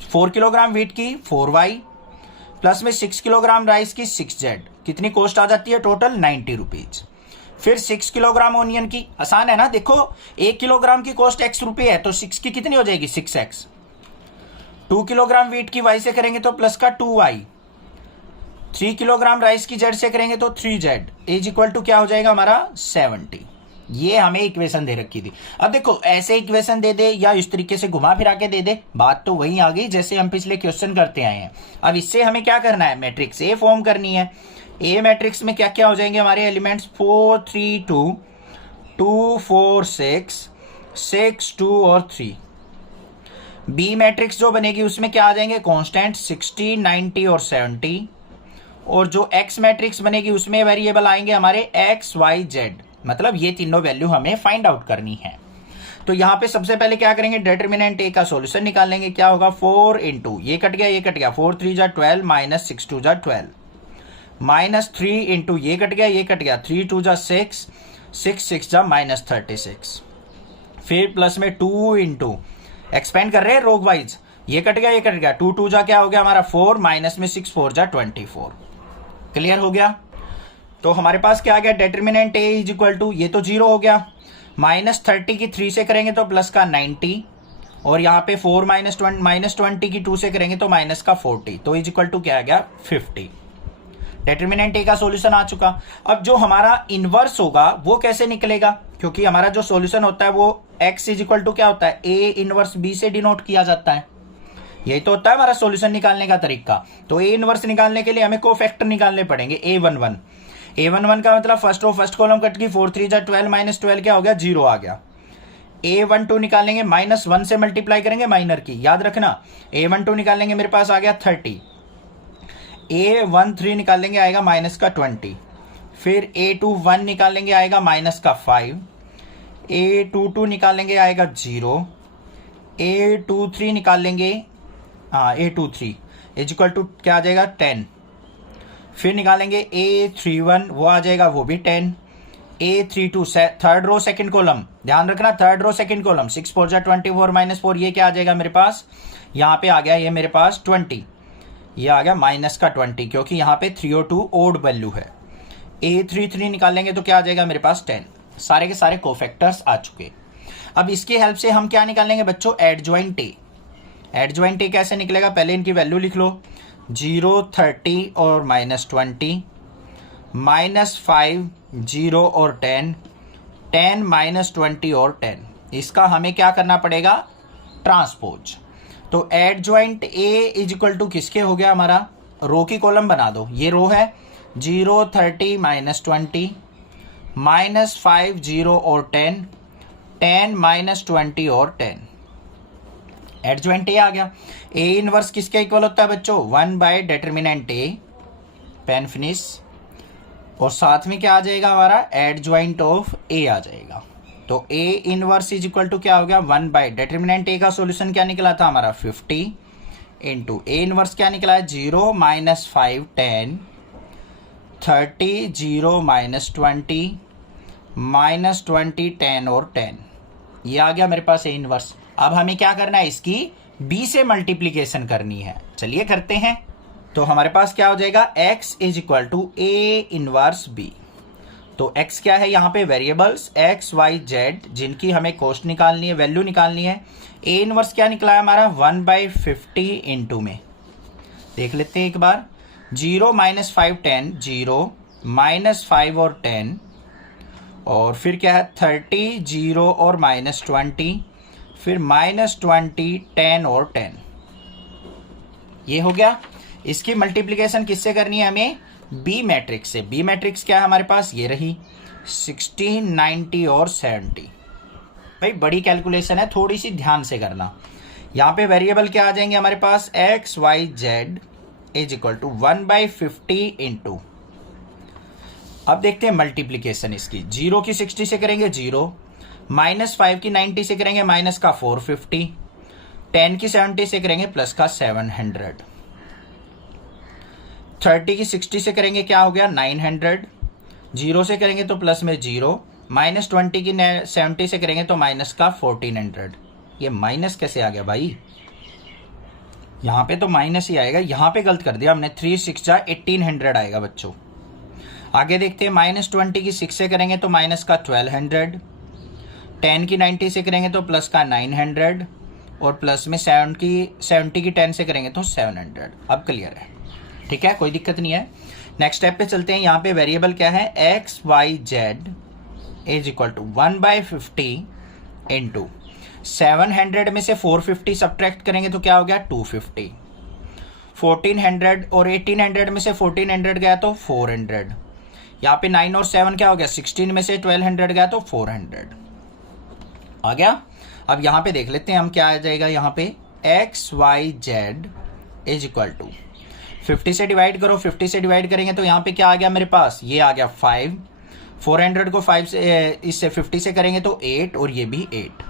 4 किलोग्राम व्हीट की 4y, प्लस में 6 किलोग्राम राइस की 6z, कितनी कॉस्ट आ जाती है टोटल, 90 रुपीज. फिर 6 किलोग्राम ओनियन की, आसान है ना. देखो 1 किलोग्राम की कॉस्ट x रुपये है, तो 6 की कितनी हो जाएगी, 6x. 2 किलोग्राम व्हीट की y से करेंगे तो प्लस का 2y. 3 किलोग्राम राइस की z से करेंगे तो 3z इज इक्वल टू क्या हो जाएगा हमारा, 70. ये हमें इक्वेशन दे रखी थी. अब देखो ऐसे इक्वेशन दे दे या इस तरीके से घुमा फिरा के दे दे, बात तो वही आ गई जैसे हम पिछले क्वेश्चन करते आए हैं. अब इससे हमें क्या करना है, मैट्रिक्स ए फॉर्म करनी है. ए मैट्रिक्स में क्या क्या हो जाएंगे हमारे एलिमेंट्स, 4 3 2, 2 4 6, 6 2 और 3. बी मैट्रिक्स जो बनेगी उसमें क्या आ जाएंगे, कांस्टेंट 60 90 और 70. और जो एक्स मैट्रिक्स बनेगी उसमें वेरिएबल आएंगे हमारे एक्स वाई जेड, मतलब ये तीनों वैल्यू हमें फाइंड आउट करनी है. तो यहां पे सबसे पहले क्या करेंगे, डिटर्मिनेंट ए का सॉल्यूशन निकाल लेंगे. क्या होगा, 4 इंटू ये कट गया 4 3 जा 12 माइनस 6 2 जा 12, माइनस 3 इंटू ये कट गया 3 2 जा 6 6 6 जा माइनस 36. फिर प्लस में 2 इंटू, एक्सपेंड कर रहे हैं रोग वाइज, ये कट गया 2 2 जा क्या हो गया हमारा 4, माइनस में 6 4 जा 24. क्लियर हो गया. तो हमारे पास क्या आ गया, determinant A is equal to, ये तो 0 हो गया, माइनस 30 की 3 से करेंगे तो प्लस का 90, और यहाँ पे 4 माइनस 20 की 2 से करेंगे तो माइनस का 40, तो इज इक्वल टू क्या आ गया, 50. डिटर्मिनेंट ए का सॉल्यूशन आ चुका. अब जो हमारा इनवर्स होगा वो कैसे निकलेगा, क्योंकि हमारा जो सॉल्यूशन होता है वो x इज इक्वल टू क्या होता है, a इनवर्स b से डिनोट किया जाता है. यही तो होता है हमारा सॉल्यूशन निकालने का तरीका. तो a इनवर्स निकालने के लिए हमें कोफैक्टर निकालने पड़ेंगे. a11 का मतलब फर्स्ट कॉलम कट की 4 3 जा 12 माइनस 12 क्या हो गया, 0 आ गया. a12 निकालेंगे, माइनस 1 से मल्टीप्लाई करेंगे माइनर की, याद रखना. a12 निकालेंगे मेरे पास आ गया 30. a13 निकालेंगे आएगा माइनस का 20. फिर a21 निकालेंगे आएगा माइनस का 5. a22 निकालेंगे आएगा 0. a23 निकालेंगे, a23 इज इक्वल टू क्या आ जाएगा, 10. फिर निकालेंगे a31, वो आ जाएगा वो भी 10. a32 third row second column, ध्यान रखना थर्ड रो सेकंड कॉलम, 6 4 जा 24 माइनस 4, ये क्या आ जाएगा मेरे पास, यहाँ पे आ गया ये मेरे पास 20, ये आ गया माइनस का 20, क्योंकि यहाँ पे 3 और 2 ओड वैल्यू है. a33 निकालेंगे तो क्या आ जाएगा मेरे पास 10. सारे के सारे कोफैक्टर्स आ चुके. अब इसकी हेल्प से हम क्या निकालेंगे बच्चों, एडजॉइंट ए. एडजॉइंट ए कैसे निकलेगा, पहले इनकी वैल्यू लिख लो, 0 30 और माइनस 20, माइनस 5 0 और 10, 10 माइनस 20 और 10. इसका हमें क्या करना पड़ेगा, ट्रांसपोज. तो adjoint A is equal to किसके हो गया हमारा, रो की कॉलम बना दो. ये रो है 0 30 माइनस 20, माइनस 5 0 और 10, 10 माइनस 20 और 10. एडजॉइंट ए आ गया. ए इनवर्स किसके इक्वल होता है बच्चों, 1 bye determinant A, pen finish. और साथ में क्या आ जाएगा हमारा, एडजॉइंट ऑफ ए आ जाएगा. तो A inverse is equal to क्या हो गया, 1 बाय डिटर्मिनेंट ए का सॉल्यूशन क्या निकला था हमारा 50, इंटू ए इनवर्स क्या निकला है, 0 माइनस 5 10, 30 0 माइनस 20, माइनस 20 10 और 10. ये आ गया मेरे पास ए इनवर्स. अब हमें क्या करना है, इसकी b से मल्टीप्लीकेशन करनी है। चलिए करते हैं। तो हमारे पास क्या हो जाएगा, x is equal to a inverse b। तो x क्या है यहाँ पे, वेरिएबल्स x y z जिनकी हमें कॉस्ट निकालनी है, वैल्यू निकालनी है। a इनवर्स क्या निकला है हमारा, 1/50 इंटू में देख लेते हैं एक बार। 0 - 5 10, 0 -5 और 10, और फिर क्या है 30, 0 और -20, फिर -20, 10 और 10। ये हो गया। इसकी मल्टीप्लिकेशन किससे करनी है हमें, बी मैट्रिक्स से। बी मैट्रिक्स क्या है हमारे पास, ये रही 16, 90 और 70। भाई बड़ी कैलकुलेशन है, थोड़ी सी ध्यान से करना। यहाँ पे वेरिएबल क्या आ जाएंगे हमारे पास, x y z is equal to 1/50 into. अब देखते हैं मल्टीप्लीकेशन इसकी। 0 की 60 से करेंगे 0, -5 की 90 से करेंगे माइनस का 450, 10 की 70 से करेंगे प्लस का 700, 30 की 60 से करेंगे क्या हो गया 900, 0 से करेंगे तो प्लस में 0, -20 की 70 से करेंगे तो माइनस का 1400। ये माइनस कैसे आ गया भाई, यहाँ पे तो माइनस ही आएगा, यहाँ पे गलत कर दिया हमने। 3 6 जा 1800 आएगा बच्चों। आगे देखते हैं, -20 की 6 से करेंगे तो माइनस का 1200, 10 की 90 से करेंगे तो प्लस का 900, और प्लस में 70 की 10 से करेंगे तो 700। अब क्लियर है, ठीक है, कोई दिक्कत नहीं है। नेक्स्ट स्टेप पे चलते हैं। यहाँ पे वेरिएबल क्या है, x y z is equal to 1/50 into 700 में से 450 सब्ट्रैक्ट करेंगे तो क्या हो गया 250, 1400 और 1800 में से 1400 गया तो 400। यहाँ पे 9 और 7 क्या हो गया, 16 में से 1200 गया तो 400 आ गया। अब यहाँ पे देख लेते हैं हम क्या आ जाएगा यहाँ पे, x y z is equal to 50 से डिवाइड करो, 50 से डिवाइड करेंगे तो यहाँ पे क्या आ गया मेरे पास, ये आ गया 5, 400 को 5 से इससे 50 से करेंगे तो 8, और ये भी 8।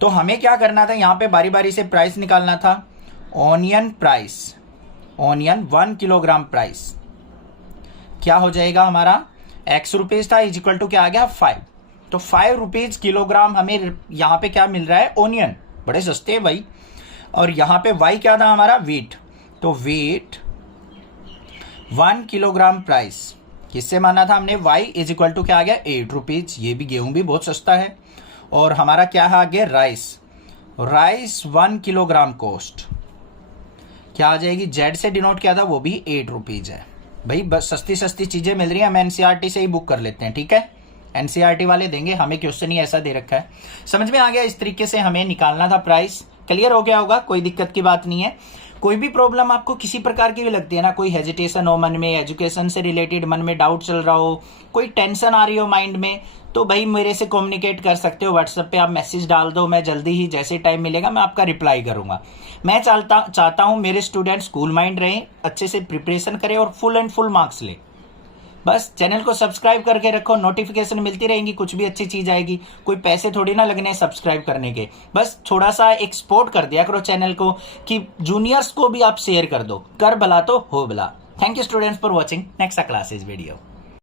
तो हमें क्या करना था, यहाँ पे बारी बारी से प्राइस निकालना था। Onion price, onion 1 kilogram price क्या हो जाएगा हमारा, x रुपीज था इज इक्वल टू क्या आ गया 5। तो 5 रुपीज किलोग्राम हमें यहाँ पे क्या मिल रहा है, ऑनियन, बड़े सस्ते हैं भाई। और यहाँ पे y क्या था हमारा, वीट। तो वीट 1 किलोग्राम प्राइस किससे माना था हमने, y इज इक्वल टू क्या आ गया 8 रुपीज। ये भी गेहूं भी बहुत सस्ता है। और हमारा क्या है आगे, राइस, राइस 1 किलोग्राम कॉस्ट क्या आ जाएगी, z से डिनोट किया था वो भी 8 रुपीज है। भाई बस सस्ती सस्ती चीजें मिल रही है, हम एनसीईआरटी से ही बुक कर लेते हैं, ठीक है। एनसीईआरटी वाले देंगे, हमें क्वेश्चन ही ऐसा दे रखा है। समझ में आ गया, इस तरीके से हमें निकालना था प्राइस। क्लियर हो गया होगा, कोई दिक्कत की बात नहीं है। कोई भी प्रॉब्लम आपको किसी प्रकार की भी लगती है ना, कोई हेजिटेशन हो मन में, एजुकेशन से रिलेटेड मन में डाउट चल रहा हो, कोई टेंशन आ रही हो माइंड में, तो भाई मेरे से कम्युनिकेट कर सकते हो। व्हाट्सएप पे आप मैसेज डाल दो, मैं जल्दी ही जैसे टाइम मिलेगा मैं आपका रिप्लाई करूंगा। मैं चाहता हूं मेरे स्टूडेंट स्कूल माइंड रहें, अच्छे से प्रिपरेशन करें और फुल एंड फुल मार्क्स ले। बस चैनल को सब्सक्राइब करके रखो, नोटिफिकेशन मिलती रहेंगी, कुछ भी अच्छी चीज आएगी। कोई पैसे थोड़ी ना लगने सब्सक्राइब करने के, बस थोड़ा सा एक सपोर्ट कर दिया करो चैनल को, कि जूनियर्स को भी आप शेयर कर दो। कर भला तो हो भला। Thank you students for watching next classes video.